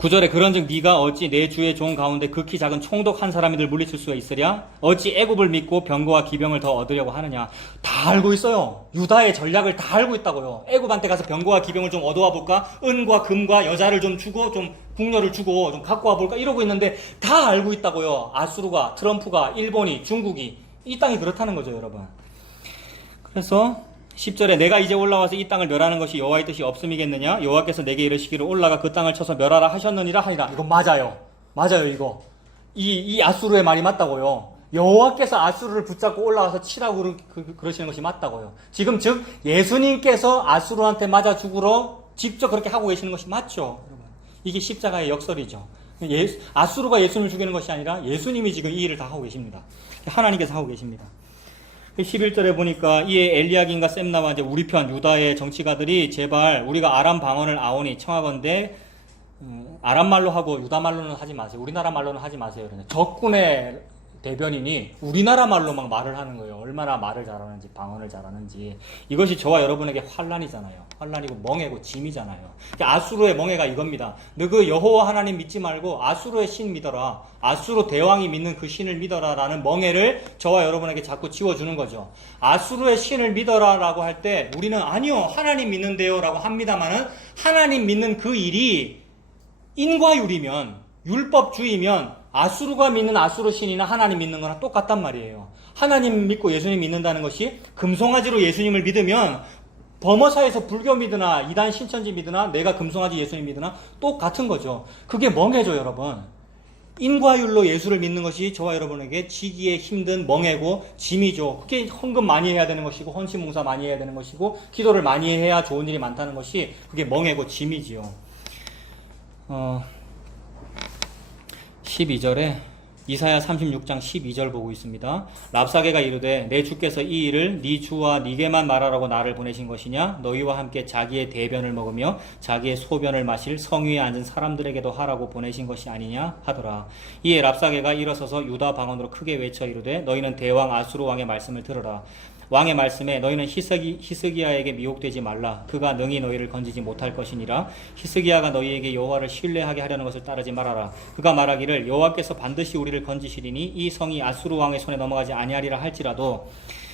9절에 그런즉 네가 어찌 내 주의 종 가운데 극히 작은 총독 한 사람이들 물리칠 수가 있으랴? 어찌 애굽을 믿고 병거와 기병을 더 얻으려고 하느냐? 다 알고 있어요. 유다의 전략을 다 알고 있다고요. 애굽한테 가서 병거와 기병을 좀 얻어와 볼까? 은과 금과 여자를 좀 주고 좀 궁녀를 주고 좀 갖고 와 볼까? 이러고 있는데 다 알고 있다고요. 아수르가, 트럼프가, 일본이, 중국이. 이 땅이 그렇다는 거죠, 여러분. 그래서 10절에 내가 이제 올라와서 이 땅을 멸하는 것이 여호와의 뜻이 없음이겠느냐? 여호와께서 내게 이르시기를 올라가 그 땅을 쳐서 멸하라 하셨느니라 하니라. 이거 맞아요. 맞아요, 이거. 이 아수르의 말이 맞다고요. 여호와께서 아수르를 붙잡고 올라와서 치라고 그러시는 것이 맞다고요. 지금 즉 예수님께서 아수르한테 맞아 죽으러 직접 그렇게 하고 계시는 것이 맞죠, 여러분. 이게 십자가의 역설이죠. 아수르가 예수님을 죽이는 것이 아니라 예수님이 지금 이 일을 다 하고 계십니다. 하나님께서 하고 계십니다. 11절에 보니까 이에 엘리야긴과 셈나와 이제 우리 편 유다의 정치가들이 제발 우리가 아람 방언을 아오니 청하건대 아람 말로 하고 유다 말로는 하지 마세요. 우리나라 말로는 하지 마세요. 적군의 대변인이 우리나라 말로 막 말을 하는 거예요. 얼마나 말을 잘하는지, 방언을 잘하는지. 이것이 저와 여러분에게 환란이잖아요. 환란이고 멍해고 짐이잖아요. 아수르의 멍해가 이겁니다. 너 그 여호와 하나님 믿지 말고 아수르의 신 믿어라. 아수르 대왕이 믿는 그 신을 믿어라라는 멍해를 저와 여러분에게 자꾸 지워주는 거죠. 아수르의 신을 믿어라라고 할 때 우리는 아니요, 하나님 믿는데요라고 합니다만은 하나님 믿는 그 일이 인과율이면, 율법주의면 아수르가 믿는 아수르 신이나 하나님 믿는 거랑 똑같단 말이에요. 하나님 믿고 예수님 믿는다는 것이 금송아지로 예수님을 믿으면 범어사에서 불교 믿으나 이단 신천지 믿으나 내가 금송아지 예수님 믿으나 똑같은 거죠. 그게 멍해죠, 여러분. 인과율로 예수를 믿는 것이 저와 여러분에게 지기에 힘든 멍해고 짐이죠. 그게 헌금 많이 해야 되는 것이고 헌신봉사 많이 해야 되는 것이고 기도를 많이 해야 좋은 일이 많다는 것이 그게 멍해고 짐이지요. 12절에 이사야 36장 12절 보고 있습니다. 랍사게가 이르되 내 주께서 이 일을 네 주와 네게만 말하라고 나를 보내신 것이냐? 너희와 함께 자기의 대변을 먹으며 자기의 소변을 마실 성위에 앉은 사람들에게도 하라고 보내신 것이 아니냐 하더라. 이에 랍사게가 일어서서 유다 방언으로 크게 외쳐 이르되 너희는 대왕 아수르 왕의 말씀을 들으라. 왕의 말씀에 너희는 히스기야에게 미혹되지 말라. 그가 능히 너희를 건지지 못할 것이니라. 히스기야가 너희에게 여호와를 신뢰하게 하려는 것을 따르지 말아라. 그가 말하기를 여호와께서 반드시 우리를 건지시리니 이 성이 아수르 왕의 손에 넘어가지 아니하리라 할지라도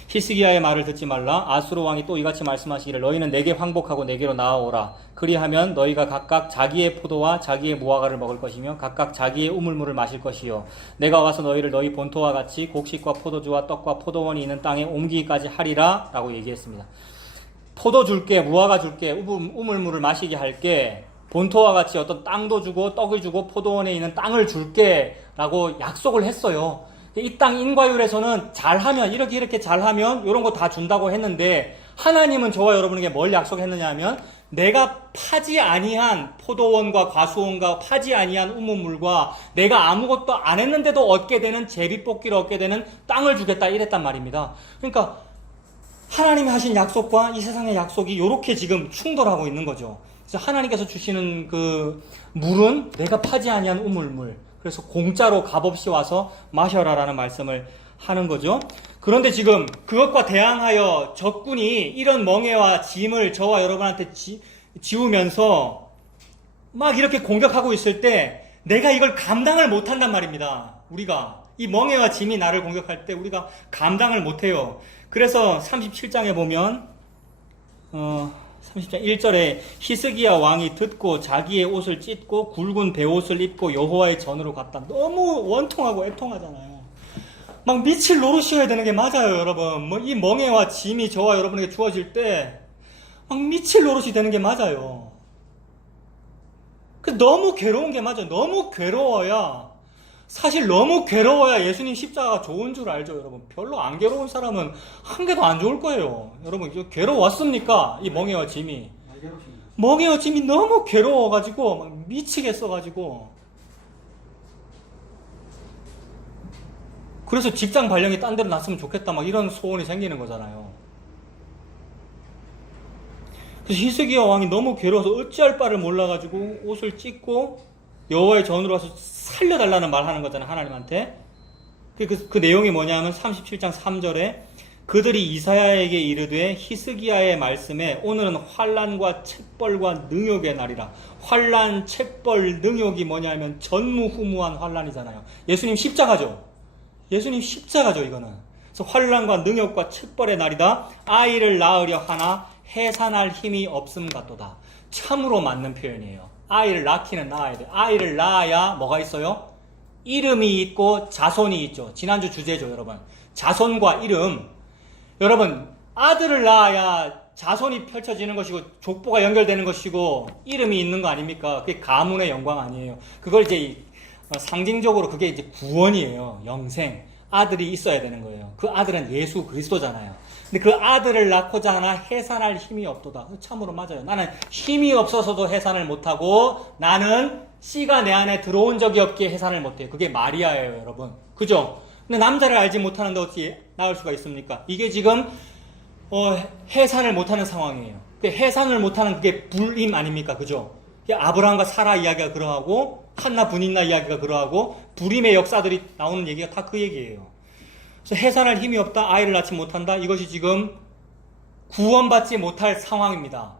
히스기야의 말을 듣지 말라. 아수르 왕이 또 이같이 말씀하시기를 너희는 내게 항복하고 내게로 나아오라. 그리하면 너희가 각각 자기의 포도와 자기의 무화과를 먹을 것이며 각각 자기의 우물물을 마실 것이요 내가 와서 너희를 너희 본토와 같이 곡식과 포도주와 떡과 포도원이 있는 땅에 옮기기까지 하리라 라고 얘기했습니다. 포도 줄게, 무화과 줄게, 우물물을 마시게 할게, 본토와 같이 어떤 땅도 주고 떡을 주고 포도원에 있는 땅을 줄게 라고 약속을 했어요. 이 땅 인과율에서는 잘하면 이렇게 잘하면 이런 거 다 준다고 했는데 하나님은 저와 여러분에게 뭘 약속했느냐 하면 내가 파지 아니한 포도원과 과수원과 파지 아니한 우물물과 내가 아무것도 안 했는데도 얻게 되는 제비뽑기를 얻게 되는 땅을 주겠다 이랬단 말입니다. 그러니까 하나님이 하신 약속과 이 세상의 약속이 이렇게 지금 충돌하고 있는 거죠. 그래서 하나님께서 주시는 그 물은 내가 파지 아니한 우물물, 그래서 공짜로 값없이 와서 마셔라라는 말씀을 하는 거죠. 그런데 지금 그것과 대항하여 적군이 이런 멍해와 짐을 저와 여러분한테 지우면서 막 이렇게 공격하고 있을 때 내가 이걸 감당을 못한단 말입니다. 우리가 이 멍해와 짐이 나를 공격할 때 우리가 감당을 못해요. 그래서 37장에 보면 30장 1절에 히스기야 왕이 듣고 자기의 옷을 찢고 굵은 베옷을 입고 여호와의 전으로 갔다. 너무 원통하고 애통하잖아요. 막 미칠 노릇이어야 되는 게 맞아요, 여러분. 이 멍해와 짐이 저와 여러분에게 주어질 때 막 미칠 노릇이 되는 게 맞아요. 너무 괴로운 게 맞아요. 너무 괴로워야, 사실 너무 괴로워야 예수님 십자가가 좋은 줄 알죠, 여러분. 별로 안 괴로운 사람은 한 개도 안 좋을 거예요. 여러분, 괴로웠습니까? 이 멍해와 짐이. 멍해와 짐이 너무 괴로워가지고, 막 미치겠어가지고. 그래서 직장 발령이 딴 데로 났으면 좋겠다, 막 이런 소원이 생기는 거잖아요. 그래서 히스기야 왕이 너무 괴로워서 어찌할 바를 몰라가지고 옷을 찢고 여호와의 전으로 와서 살려달라는 말 하는 거잖아요, 하나님한테. 그 내용이 뭐냐면 37장 3절에 그들이 이사야에게 이르되 히스기야의 말씀에 오늘은 환난과 책벌과 능욕의 날이라. 환난, 책벌, 능욕이 뭐냐면 전무후무한 환난이잖아요. 예수님 십자가죠. 예수님 십자가죠, 이거는. 그래서 환난과 능욕과 책벌의 날이다. 아이를 낳으려 하나 해산할 힘이 없음 같도다. 참으로 맞는 표현이에요. 아이를 낳기는 낳아야 돼. 아이를 낳아야 뭐가 있어요? 이름이 있고 자손이 있죠. 지난주 주제죠, 여러분. 자손과 이름. 여러분, 아들을 낳아야 자손이 펼쳐지는 것이고 족보가 연결되는 것이고 이름이 있는 거 아닙니까? 그게 가문의 영광 아니에요. 그걸 이제 상징적으로 그게 이제 구원이에요. 영생. 아들이 있어야 되는 거예요. 그 아들은 예수 그리스도잖아요. 근데 그 아들을 낳고자 하나 해산할 힘이 없도다. 참으로 맞아요. 나는 힘이 없어서도 해산을 못하고 나는 씨가 내 안에 들어온 적이 없기에 해산을 못해요. 그게 마리아예요, 여러분. 그죠? 근데 남자를 알지 못하는데 어떻게 낳을 수가 있습니까? 이게 지금 해산을 못하는 상황이에요. 근데 해산을 못하는 그게 불임 아닙니까? 그죠? 아브라함과 사라 이야기가 그러하고 한나 분인나 이야기가 그러하고 불임의 역사들이 나오는 얘기가 다 그 얘기예요. 그래서 해산할 힘이 없다, 아이를 낳지 못한다. 이것이 지금 구원받지 못할 상황입니다.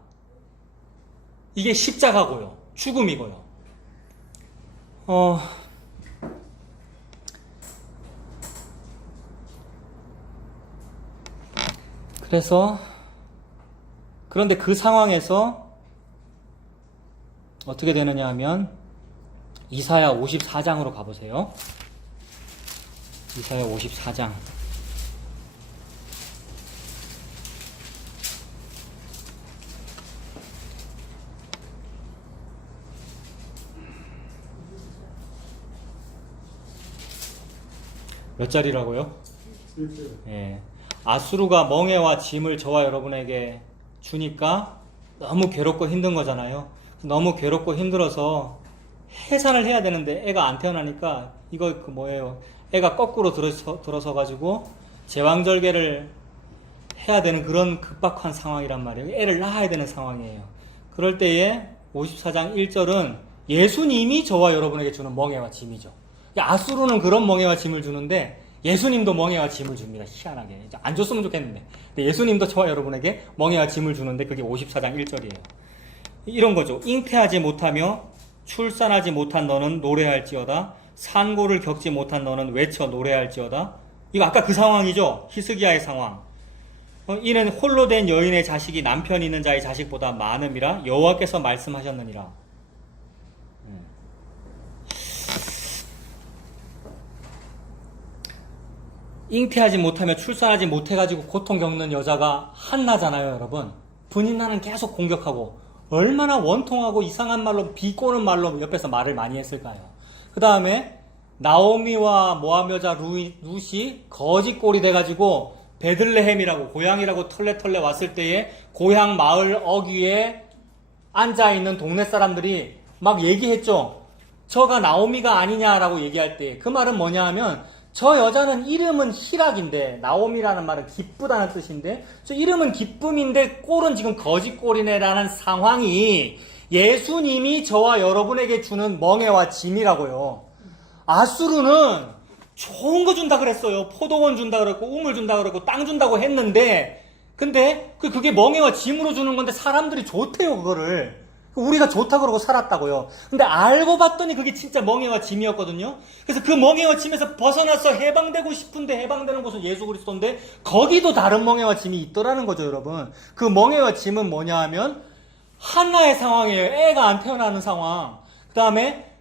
이게 십자가고요, 죽음이고요. 그런데 그 상황에서 어떻게 되느냐 하면 이사야 54장으로 가보세요. 이사야 54장. 몇 자리라고요? 예. 아수르가 멍에와 짐을 저와 여러분에게 주니까 너무 괴롭고 힘든 거잖아요. 너무 괴롭고 힘들어서 해산을 해야 되는데 애가 안 태어나니까 이거 애가 거꾸로 들어서 가지고 제왕절개를 해야 되는 그런 급박한 상황이란 말이에요. 애를 낳아야 되는 상황이에요. 그럴 때에 54장 1절은 예수님이 저와 여러분에게 주는 멍에와 짐이죠. 아수르는 그런 멍에와 짐을 주는데 예수님도 멍에와 짐을 줍니다. 희한하게. 안 줬으면 좋겠는데. 근데 예수님도 저와 여러분에게 멍에와 짐을 주는데 그게 54장 1절이에요. 이런 거죠. 잉태하지 못하며 출산하지 못한 너는 노래할지어다. 산고를 겪지 못한 너는 외쳐 노래할지어다. 이거 아까 그 상황이죠. 히스기야의 상황. 이는 홀로 된 여인의 자식이 남편 있는 자의 자식보다 많음이라 여호와께서 말씀하셨느니라. 잉태하지 못하며 출산하지 못해가지고 고통 겪는 여자가 한나잖아요, 여러분. 분인나는 계속 공격하고 얼마나 원통하고 이상한 말로 비꼬는 말로 옆에서 말을 많이 했을까요? 그 다음에 나오미와 모압 여자 룻이 거짓골이 돼가지고 베들레헴이라고 고향이라고 털레 왔을 때에 고향 마을 어귀에 앉아있는 동네 사람들이 막 얘기했죠. 저가 나오미가 아니냐라고 얘기할 때 그 말은 뭐냐 하면 저 여자는 이름은 희락인데 나오미라는 말은 기쁘다는 뜻인데 저 이름은 기쁨인데 꼴은 지금 거짓꼴이네라는 상황이 예수님이 저와 여러분에게 주는 멍에와 짐이라고요. 아수르는 좋은 거 준다 그랬어요. 포도원 준다 그랬고 우물 준다 그랬고 땅 준다고 했는데 근데 그게 멍에와 짐으로 주는 건데 사람들이 좋대요. 그거를 우리가 좋다 그러고 살았다고요. 근데 알고 봤더니 그게 진짜 멍에와 짐이었거든요. 그래서 그 멍에와 짐에서 벗어나서 해방되고 싶은데 해방되는 곳은 예수 그리스도인데 거기도 다른 멍에와 짐이 있더라는 거죠, 여러분. 그 멍에와 짐은 뭐냐 하면 한나의 상황이에요. 애가 안 태어나는 상황. 그 다음에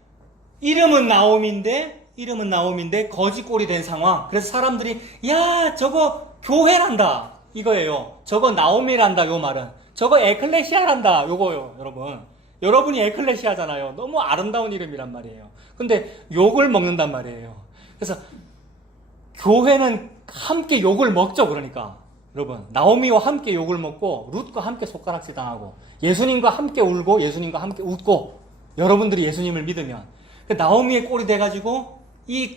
이름은 나옴인데 거짓골이 된 상황. 그래서 사람들이 야 저거 교회란다 이거예요. 저거 나오미란다 요 말은. 저거 에클레시아란다 요거요, 여러분. 여러분이 에클레시아잖아요. 너무 아름다운 이름이란 말이에요. 근데 욕을 먹는단 말이에요. 그래서 교회는 함께 욕을 먹죠. 그러니까 여러분 나오미와 함께 욕을 먹고 룻과 함께 손가락질 당하고 예수님과 함께 울고 예수님과 함께 웃고 여러분들이 예수님을 믿으면 나오미의 꼴이 돼가지고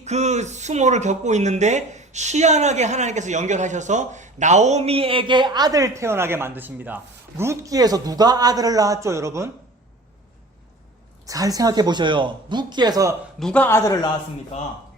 그 수모를 겪고 있는데 희한하게 하나님께서 연결하셔서 나오미에게 아들 태어나게 만드십니다. 룻기에서 누가 아들을 낳았죠, 여러분? 잘 생각해 보셔요. 룻기에서 누가 아들을 낳았습니까?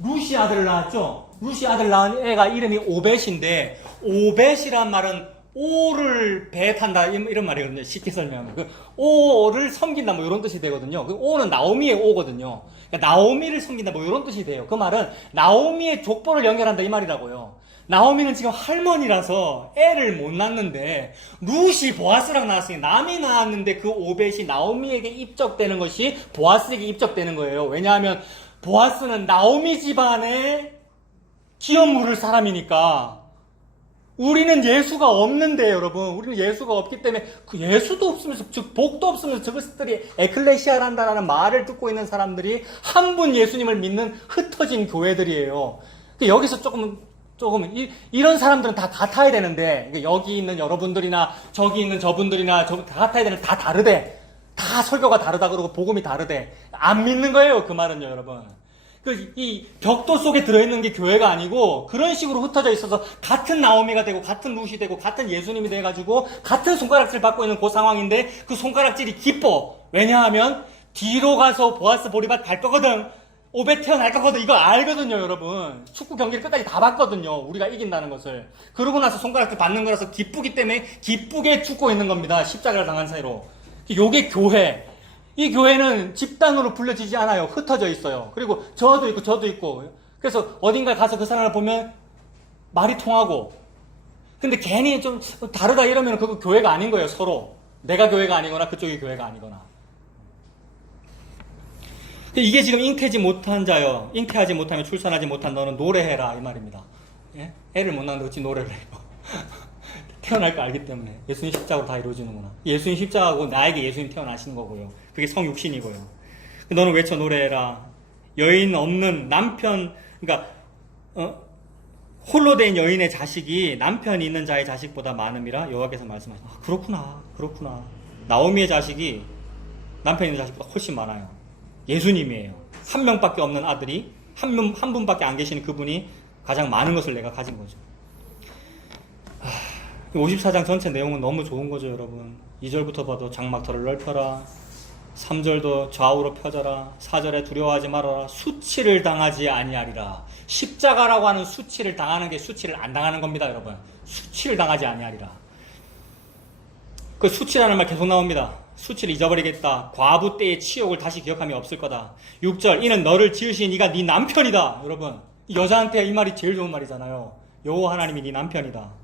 룻이 아들을 낳았죠? 룻이 아들 낳은 애가 이름이 오벳인데 오벳이란 말은 오를 배 탄다 이런 말이거든요. 쉽게 설명하면 그 오를 섬긴다 뭐 이런 뜻이 되거든요. 그 오는 나오미의 오거든요. 그러니까 나오미를 섬긴다 뭐 이런 뜻이 돼요. 그 말은 나오미의 족보를 연결한다 이 말이라고요. 나오미는 지금 할머니라서 애를 못 낳는데 룻이 보아스랑 낳았으니 남이 낳았는데 그 오벳이 나오미에게 입적되는 것이 보아스에게 입적되는 거예요. 왜냐하면 보아스는 나오미 집안에 기업 물을 사람이니까. 우리는 예수가 없는데 여러분 우리는 예수가 없기 때문에 그 예수도 없으면서 즉 복도 없으면서 저것들이 에클레시아란다라는 말을 듣고 있는 사람들이 한 분 예수님을 믿는 흩어진 교회들이에요. 여기서 조금 이런 사람들은 다 같아야 되는데 여기 있는 여러분들이나 저기 있는 저분들이나 다 같아야 되는데 다 다르대. 다 설교가 다르다 그러고 복음이 다르대. 안 믿는 거예요. 그 말은요, 여러분. 이 벽돌 속에 들어있는 게 교회가 아니고 그런 식으로 흩어져 있어서 같은 나오미가 되고 같은 룻이 되고 같은 예수님이 돼가지고 같은 손가락질 받고 있는 그 상황인데 그 손가락질이 기뻐. 왜냐하면 뒤로 가서 보아스 보리밭 갈 거거든. 오벳 태어날 거거든. 이거 알거든요, 여러분. 축구 경기를 끝까지 다 봤거든요. 우리가 이긴다는 것을. 그러고 나서 손가락질 받는 거라서 기쁘기 때문에 기쁘게 죽고 있는 겁니다. 십자가를 당한 사이로. 요게 교회. 이 교회는 집단으로 불려지지 않아요. 흩어져 있어요. 그리고 저도 있고 저도 있고. 그래서 어딘가에 가서 그 사람을 보면 말이 통하고. 근데 괜히 좀 다르다 이러면 그거 교회가 아닌 거예요, 서로. 내가 교회가 아니거나 그쪽이 교회가 아니거나. 이게 지금 잉태하지 못한 자여, 잉태하지 못하면 출산하지 못한 너는 노래해라 이 말입니다. 예? 애를 못 낳는데 어찌 노래를 해요. 태어날 거 알기 때문에. 예수님 십자가로 다 이루어지는구나. 예수님 십자가고 나에게 예수님 태어나시는 거고요. 그게 성육신이고요. 너는 외쳐 노래해라. 여인 없는 남편, 그러니까 홀로 된 여인의 자식이 남편이 있는 자의 자식보다 많음이라 여호와께서 말씀하시다. 아, 그렇구나. 나오미의 자식이 남편 있는 자식보다 훨씬 많아요. 예수님이에요. 한 명밖에 없는 아들이 한 분밖에 안 계시는 그분이 가장 많은 것을 내가 가진 거죠. 54장 전체 내용은 너무 좋은 거죠, 여러분. 2절부터 봐도 장막터를 넓혀라. 3절도 좌우로 펴져라. 4절에 두려워하지 말아라. 수치를 당하지 아니하리라. 십자가라고 하는 수치를 당하는 게 수치를 안 당하는 겁니다, 여러분. 수치를 당하지 아니하리라. 그 수치라는 말 계속 나옵니다. 수치를 잊어버리겠다. 과부 때의 치욕을 다시 기억함이 없을 거다. 6절 이는 너를 지으신 이가 네 남편이다. 여러분, 여자한테 이 말이 제일 좋은 말이잖아요. 여호와 하나님이 네 남편이다.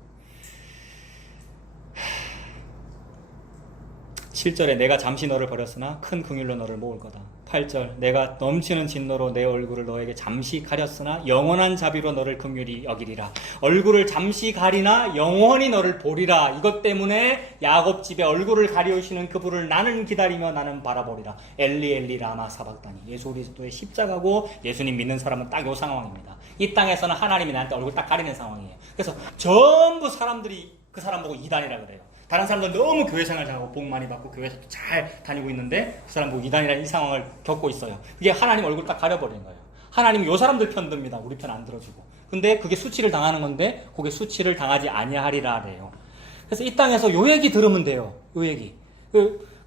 7절에 내가 잠시 너를 버렸으나 큰 긍휼로 너를 모을 거다. 8절 내가 넘치는 진노로 내 얼굴을 너에게 잠시 가렸으나 영원한 자비로 너를 긍휼히 여기리라. 얼굴을 잠시 가리나 영원히 너를 보리라. 이것 때문에 야곱 집에 얼굴을 가리우시는 그분을 나는 기다리며 나는 바라보리라. 엘리 엘리 라마 사박다니. 예수 그리스도의 십자가고 예수님 믿는 사람은 딱 이 상황입니다. 이 땅에서는 하나님이 나한테 얼굴 딱 가리는 상황이에요. 그래서 전부 사람들이 그 사람 보고 이단이라 그래요. 다른 사람들 너무 교회 생활 잘하고 복 많이 받고 교회에서 잘 다니고 있는데 그 사람 보고 이단이라는 이 상황을 겪고 있어요. 그게 하나님 얼굴 딱 가려버리는 거예요. 하나님이 요 사람들 편 듭니다. 우리 편 안 들어주고. 근데 그게 수치를 당하는 건데 그게 수치를 당하지 아니하리라 그래요. 그래서 이 땅에서 요 얘기 들으면 돼요. 요 얘기.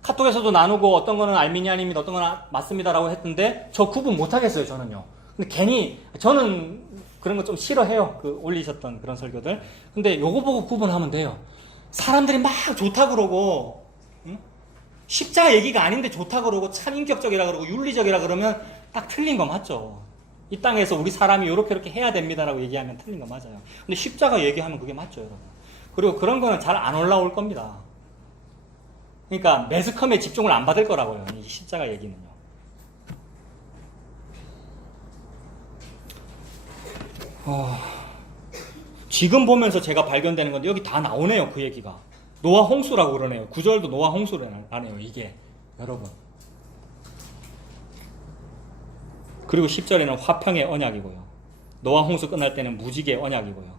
카톡에서도 나누고 어떤 거는 알미니안입니다. 어떤 거는 맞습니다라고 했던데 저 구분 못 하겠어요. 저는요. 근데 괜히 저는 그런 거 좀 싫어해요. 올리셨던 그런 설교들. 근데 요거 보고 구분하면 돼요. 사람들이 막 좋다 그러고 십자가 얘기가 아닌데 좋다 그러고 참 인격적이라 그러고 윤리적이라 그러면 딱 틀린 거 맞죠. 이 땅에서 우리 사람이 이렇게 해야 됩니다라고 얘기하면 틀린 거 맞아요. 근데 십자가 얘기하면 그게 맞죠, 여러분. 그리고 그런 거는 잘 안 올라올 겁니다. 그러니까 매스컴에 집중을 안 받을 거라고요, 이 십자가 얘기는요. 지금 보면서 제가 발견되는 건데 여기 다 나오네요. 그 얘기가 노아 홍수라고 그러네요. 9절도 노아 홍수라네요. 이게 여러분. 그리고 10절에는 화평의 언약이고요. 노아 홍수 끝날 때는 무지개의 언약이고요.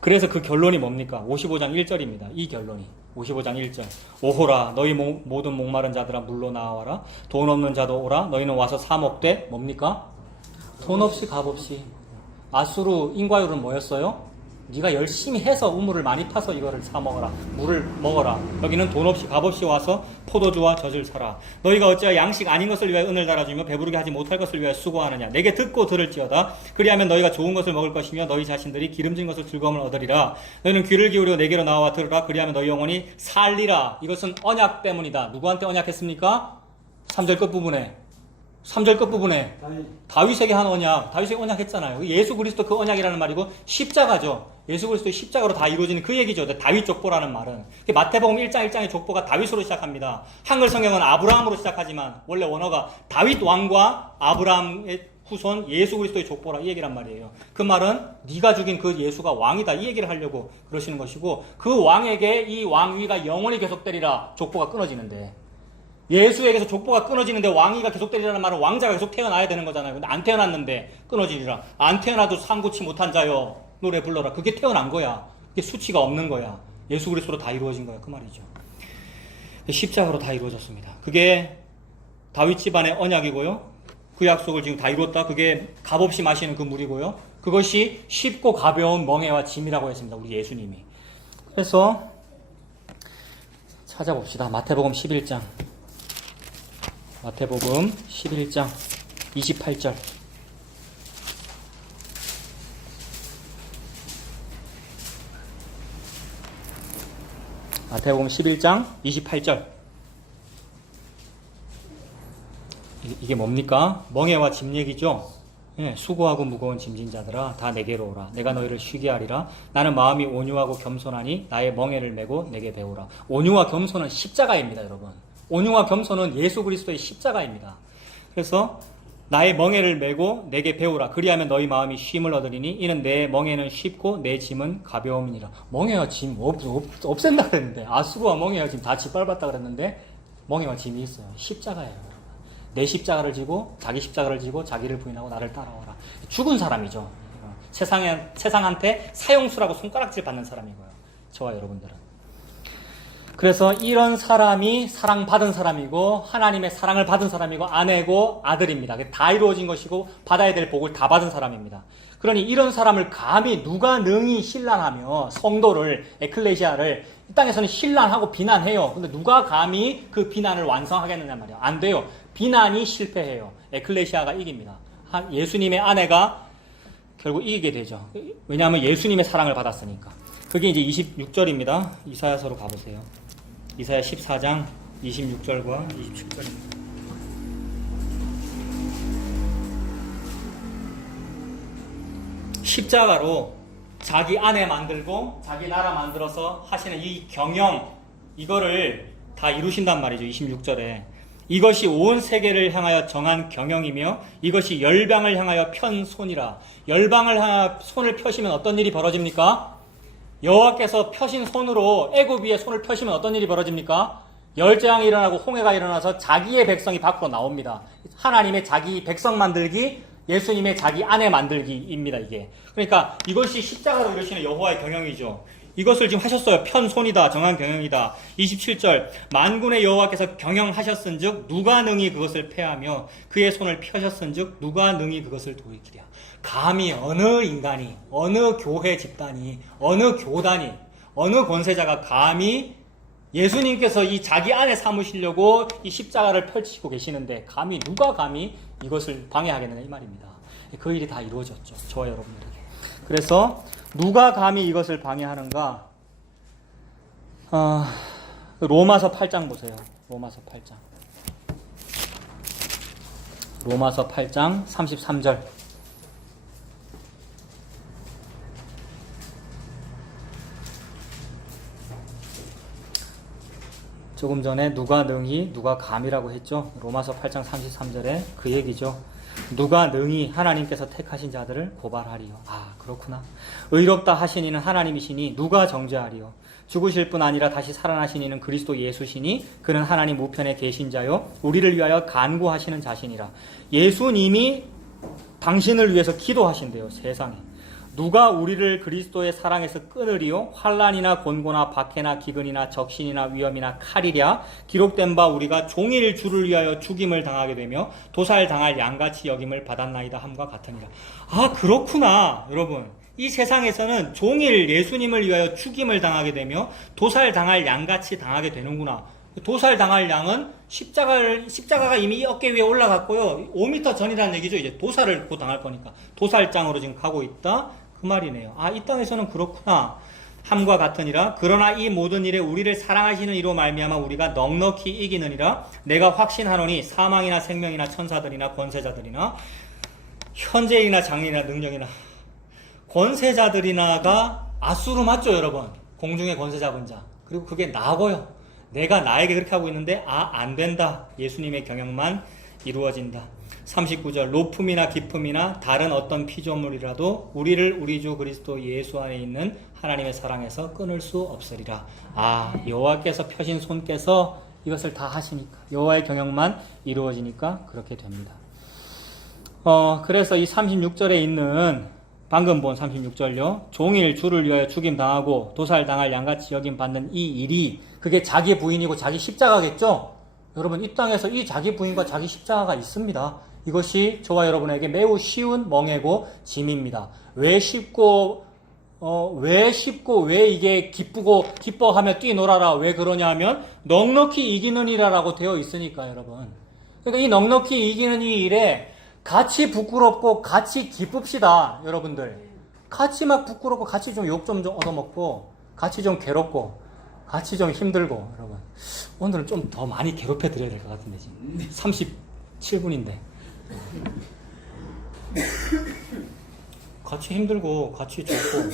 그래서 그 결론이 뭡니까? 55장 1절입니다. 이 결론이 55장 1절 오호라 너희 모든 목마른 자들아 물로 나와라. 돈 없는 자도 오라. 너희는 와서 사 먹되 뭡니까? 돈 없이 값 없이. 아수르 인과율은 뭐였어요? 네가 열심히 해서 우물을 많이 파서 이거를 사 먹어라. 물을 먹어라. 여기는 돈 없이 값 없이 와서 포도주와 젖을 사라. 너희가 어찌하여 양식 아닌 것을 위하여 은을 달아주며 배부르게 하지 못할 것을 위하여 수고하느냐. 내게 듣고 들을지어다. 그리하면 너희가 좋은 것을 먹을 것이며 너희 자신들이 기름진 것을 즐거움을 얻으리라. 너희는 귀를 기울여 내게로 나와 들으라. 그리하면 너희 영혼이 살리라. 이것은 언약 때문이다. 누구한테 언약했습니까? 3절 끝부분에 다윗에게 한 언약, 다윗에게 언약했잖아요. 예수 그리스도 그 언약이라는 말이고 십자가죠. 예수 그리스도의 십자가로 다 이루어지는 그 얘기죠. 다윗 족보라는 말은. 마태복음 1장 1장의 족보가 다윗으로 시작합니다. 한글 성경은 아브라함으로 시작하지만 원래 원어가 다윗 왕과 아브라함의 후손 예수 그리스도의 족보라 이 얘기란 말이에요. 그 말은 네가 죽인 그 예수가 왕이다 이 얘기를 하려고 그러시는 것이고 그 왕에게 이 왕위가 영원히 계속되리라 족보가 끊어지는데 예수에게서 족보가 끊어지는데 왕위가 계속되리라는 말은 왕자가 계속 태어나야 되는 거잖아요. 근데 안 태어났는데 끊어지리라. 안 태어나도 삼고치 못한 자여 노래 불러라. 그게 태어난 거야. 그게 수치가 없는 거야. 예수 그리스도로 다 이루어진 거야. 그 말이죠. 십자가로 다 이루어졌습니다. 그게 다윗 집안의 언약이고요. 그 약속을 지금 다 이뤘다. 그게 값없이 마시는 그 물이고요. 그것이 쉽고 가벼운 멍에와 짐이라고 했습니다. 우리 예수님이. 그래서 찾아봅시다. 마태복음 11장. 마태복음 11장 28절. 마태복음 11장 28절. 이게 뭡니까? 멍에와 짐 얘기죠? 예, 수고하고 무거운 짐진 자들아 다 내게로 오라. 내가 너희를 쉬게 하리라. 나는 마음이 온유하고 겸손하니 나의 멍에를 메고 내게 배우라. 온유와 겸손은 십자가입니다, 여러분. 온유와 겸손은 예수 그리스도의 십자가입니다. 그래서 나의 멍에를 메고 내게 배우라. 그리하면 너희 마음이 쉼을 얻으리니 이는 내 멍에는 쉽고 내 짐은 가벼움이니라. 멍에와 짐 없앤다 그랬는데, 수고와 멍에와 짐 다 짓밟았다 그랬는데 멍에와 짐이 있어요. 십자가예요. 내 십자가를 지고 자기 십자가를 지고 자기를 부인하고 나를 따라오라. 죽은 사람이죠. 세상한테 사형수라고 손가락질 받는 사람이고요. 저와 여러분들은. 그래서 이런 사람이 사랑받은 사람이고 하나님의 사랑을 받은 사람이고 아내고 아들입니다. 다 이루어진 것이고 받아야 될 복을 다 받은 사람입니다. 그러니 이런 사람을 감히 누가 능히 신랑하며 성도를, 에클레시아를 이 땅에서는 신랑하고 비난해요. 근데 누가 감히 그 비난을 완성하겠느냐 말이에요. 안 돼요. 비난이 실패해요. 에클레시아가 이깁니다. 예수님의 아내가 결국 이기게 되죠. 왜냐하면 예수님의 사랑을 받았으니까. 그게 이제 26절입니다. 이사야서로 가보세요. 이사야 14장 26절과 27절입니다. 십자가로 자기 아내 만들고 자기 나라 만들어서 하시는 이 경영, 이거를 다 이루신단 말이죠. 26절에. 이것이 온 세계를 향하여 정한 경영이며 이것이 열방을 향하여 편 손이라. 열방을 향하여 손을 펴시면 어떤 일이 벌어집니까? 여호와께서 펴신 손으로 애굽 위에 손을 펴시면 어떤 일이 벌어집니까? 열재앙이 일어나고 홍해가 일어나서 자기의 백성이 밖으로 나옵니다. 하나님의 자기 백성 만들기, 예수님의 자기 아내 만들기입니다. 이게. 그러니까 이것이 십자가로 이루시는 여호와의 경영이죠. 이것을 지금 하셨어요. 편손이다. 정한 경영이다. 27절. 만군의 여호와께서 경영하셨은즉 누가 능히 그것을 패하며 그의 손을 펴셨은즉 누가 능히 그것을 돌이키랴. 감히 어느 인간이, 어느 교회 집단이, 어느 교단이, 어느 권세자가 감히 예수님께서 이 자기 안에 삼으시려고 이 십자가를 펼치고 계시는데 감히 누가 감히 이것을 방해하겠느냐 이 말입니다. 그 일이 다 이루어졌죠. 저와 여러분들에게. 그래서 누가 감히 이것을 방해하는가? 로마서 8장 보세요. 로마서 8장. 로마서 8장 33절. 조금 전에 누가 능히, 누가 감이라고 했죠. 로마서 8장 33절에 그 얘기죠. 누가 능히 하나님께서 택하신 자들을 고발하리요. 그렇구나. 의롭다 하신 이는 하나님이시니 누가 정죄하리요. 죽으실 뿐 아니라 다시 살아나신 이는 그리스도 예수시니 그는 하나님 우편에 계신 자요 우리를 위하여 간구하시는 자신이라. 예수님이 당신을 위해서 기도하신대요. 세상에. 누가 우리를 그리스도의 사랑에서 끊으리요? 환난이나 곤고나 박해나 기근이나 적신이나 위험이나 칼이랴. 기록된 바 우리가 종일 주를 위하여 죽임을 당하게 되며 도살당할 양같이 여김을 받았나이다 함과 같으니라. 그렇구나. 여러분, 이 세상에서는 종일 예수님을 위하여 죽임을 당하게 되며 도살당할 양같이 당하게 되는구나. 도살당할 양은 십자가가 이미 어깨 위에 올라갔고요. 5m 전이라는 얘기죠. 이제 도살을 곧 당할 거니까 도살장으로 지금 가고 있다. 그 말이네요. 이 땅에서는 그렇구나. 함과 같으니라. 그러나 이 모든 일에 우리를 사랑하시는 이로 말미암아 우리가 넉넉히 이기느니라. 내가 확신하노니 사망이나 생명이나 천사들이나 권세자들이나 현재이나 장래이나 능력이나 권세자들이나가 아수르 맞죠, 여러분? 공중의 권세 잡은 자. 그리고 그게 나고요. 내가 나에게 그렇게 하고 있는데 안 된다. 예수님의 경영만 이루어진다. 39절. 높음이나 깊음이나 다른 어떤 피조물이라도 우리를 우리 주 그리스도 예수 안에 있는 하나님의 사랑에서 끊을 수 없으리라. 여호와께서 펴신 손께서 이것을 다 하시니까, 여호와의 경영만 이루어지니까 그렇게 됩니다. 그래서 이 36절에 있는 방금 본 36절요. 종일 주를 위하여 죽임 당하고 도살당할 양같이 여김 받는 이 일이, 그게 자기 부인이고 자기 십자가겠죠? 여러분, 이 땅에서 이 자기 부인과 자기 십자가가 있습니다. 이것이 저와 여러분에게 매우 쉬운 멍해고 짐입니다. 왜 쉽고 왜 이게 기뻐하며 뛰놀아라. 왜 그러냐 하면 넉넉히 이기느니라라고 되어 있으니까 여러분. 그러니까 이 넉넉히 이기는 이 일에 같이 부끄럽고 같이 기쁩시다. 여러분들. 같이 막 부끄럽고 같이 좀 욕 좀 얻어먹고 같이 좀 괴롭고 같이 좀 힘들고 여러분. 오늘은 좀 더 많이 괴롭혀 드려야 될 것 같은데 지금 37분인데 같이 힘들고 같이 좋고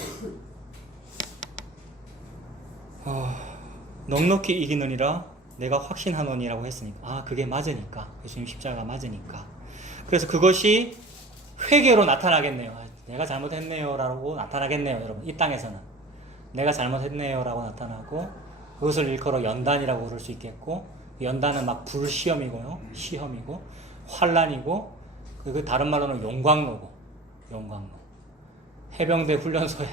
넉넉히 이기느니라 내가 확신하노니라고 했으니까 그게 맞으니까 예수님 십자가 맞으니까 그래서 그것이 회개로 나타나겠네요. 내가 잘못했네요 라고 나타나겠네요. 여러분 이 땅에서는 내가 잘못했네요 라고 나타나고 그것을 일컬어 연단이라고 부를 수 있겠고 연단은 막 불시험이고요. 시험이고 환란이고 그 다른 말로는 용광로고 용광로 해병대 훈련소에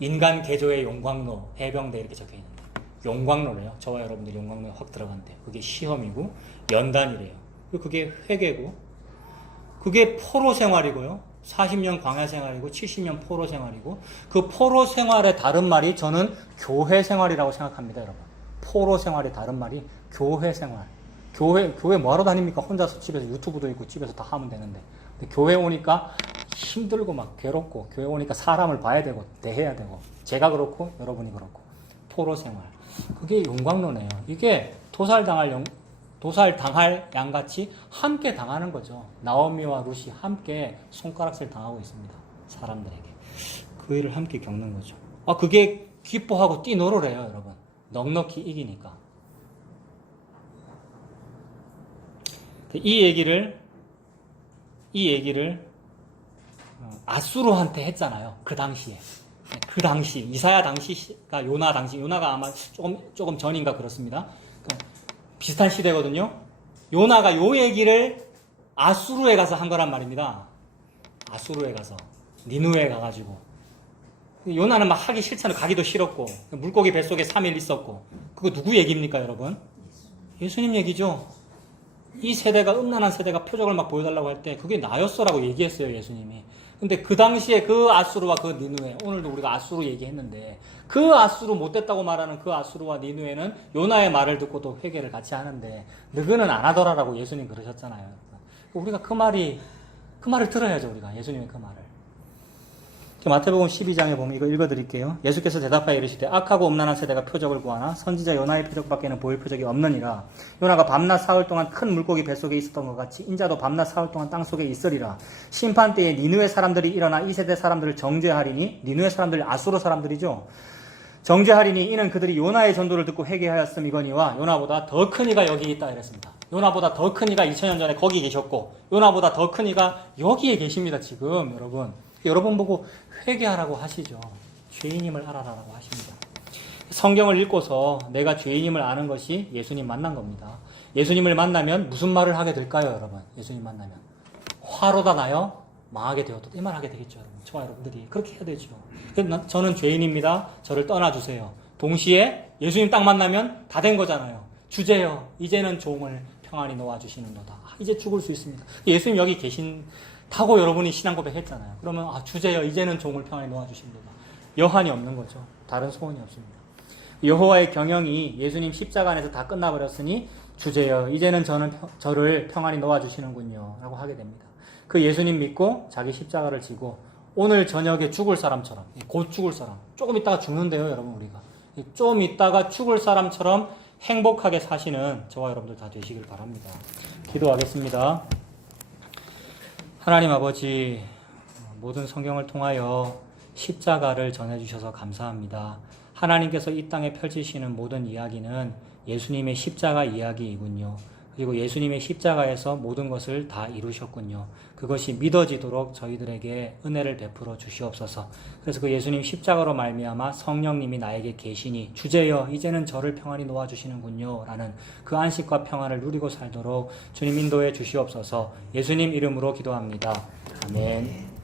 인간 개조의 용광로 해병대 이렇게 적혀있는데 용광로래요. 저와 여러분들이 용광로에 확 들어간대요. 그게 시험이고 연단이래요. 그게 회개고 그게 포로 생활이고요. 40년 광야 생활이고 70년 포로 생활이고 그 포로 생활의 다른 말이 저는 교회 생활이라고 생각합니다. 여러분 포로 생활의 다른 말이 교회 생활. 교회 뭐하러 다닙니까? 혼자서 집에서 유튜브도 있고 집에서 다 하면 되는데 근데 교회 오니까 힘들고 막 괴롭고 교회 오니까 사람을 봐야 되고 대해야 되고 제가 그렇고 여러분이 그렇고 포로 생활 그게 용광로네요. 이게 도살당할 양같이 함께 당하는 거죠. 나오미와 룻이 함께 손가락질 당하고 있습니다. 사람들에게 그 일을 함께 겪는 거죠. 그게 기뻐하고 뛰노르래요. 여러분 넉넉히 이기니까. 이 얘기를 아수르한테 했잖아요. 그 당시에. 그 당시 이사야 당시가 요나가 아마 조금 전인가 그렇습니다. 비슷한 시대거든요. 요나가 요 얘기를 아수르에 가서 한 거란 말입니다. 아수르에 가서 니느웨에 가가지고 요나는 막 하기 싫잖아요. 가기도 싫었고 물고기 뱃속에 3일 있었고 그거 누구 얘기입니까 여러분? 예수님 얘기죠. 이 세대가 음란한 세대가 표적을 막 보여달라고 할 때 그게 나였어라고 얘기했어요 예수님이. 근데 그 당시에 그 아수르와 그 니느웨 오늘도 우리가 아수르 얘기했는데 그 아수르 못됐다고 말하는 그 아수르와 니느웨는 요나의 말을 듣고 또 회개를 같이 하는데 너희는 안 하더라라고 예수님 그러셨잖아요. 우리가 그 말을 들어야죠. 우리가 예수님의 그 말을. 마태복음 12장에 보면 이거 읽어드릴게요. 예수께서 대답하여 이르시되 악하고 음란한 세대가 표적을 구하나 선지자 요나의 표적밖에는 보일 표적이 없느니라. 요나가 밤낮 사흘 동안 큰 물고기 뱃속에 있었던 것 같이 인자도 밤낮 사흘 동안 땅속에 있으리라. 심판 때에 니느웨 사람들이 일어나 이 세대 사람들을 정죄하리니 니느웨 사람들이 아수르 사람들이죠. 정죄하리니 이는 그들이 요나의 전도를 듣고 회개하였음이거니와 요나보다 더 큰 이가 여기 있다 이랬습니다. 요나보다 더 큰 이가 2000년 전에 거기 계셨고 요나보다 더 큰 이가 여기에 계십니다. 지금 여러분 보고 회개하라고 하시죠. 죄인임을 알아라라고 하십니다. 성경을 읽고서 내가 죄인임을 아는 것이 예수님 만난 겁니다. 예수님을 만나면 무슨 말을 하게 될까요, 여러분? 예수님 만나면 화로다 나여 망하게 되었다 이 말 하게 되겠죠, 여러분. 저와 여러분들이 그렇게 해야 되죠. 저는 죄인입니다. 저를 떠나주세요. 동시에 예수님 딱 만나면 다 된 거잖아요. 주제여 이제는 종을 평안히 놓아주시는도다. 이제 죽을 수 있습니다. 예수님 여기 계신다고 여러분이 신앙 고백했잖아요. 그러면 주제여 이제는 종을 평안히 놓아주시는도다. 여한이 없는 거죠. 다른 소원이 없습니다. 여호와의 경영이 예수님 십자가 안에서 다 끝나버렸으니 주제여 이제는 저를 평안히 놓아주시는군요 라고 하게 됩니다. 그 예수님 믿고 자기 십자가를 지고 오늘 저녁에 죽을 사람처럼 곧 죽을 사람 조금 있다가 죽는데요 여러분. 우리가 좀 있다가 죽을 사람처럼 행복하게 사시는 저와 여러분들 다 되시길 바랍니다. 기도하겠습니다. 하나님 아버지, 모든 성경을 통하여 십자가를 전해주셔서 감사합니다. 하나님께서 이 땅에 펼치시는 모든 이야기는 예수님의 십자가 이야기이군요. 그리고 예수님의 십자가에서 모든 것을 다 이루셨군요. 그것이 믿어지도록 저희들에게 은혜를 베풀어 주시옵소서. 그래서 그 예수님 십자가로 말미암아 성령님이 나에게 계시니 주제여 이제는 저를 평안히 놓아주시는군요 라는 그 안식과 평안을 누리고 살도록 주님 인도해 주시옵소서. 예수님 이름으로 기도합니다. 아멘.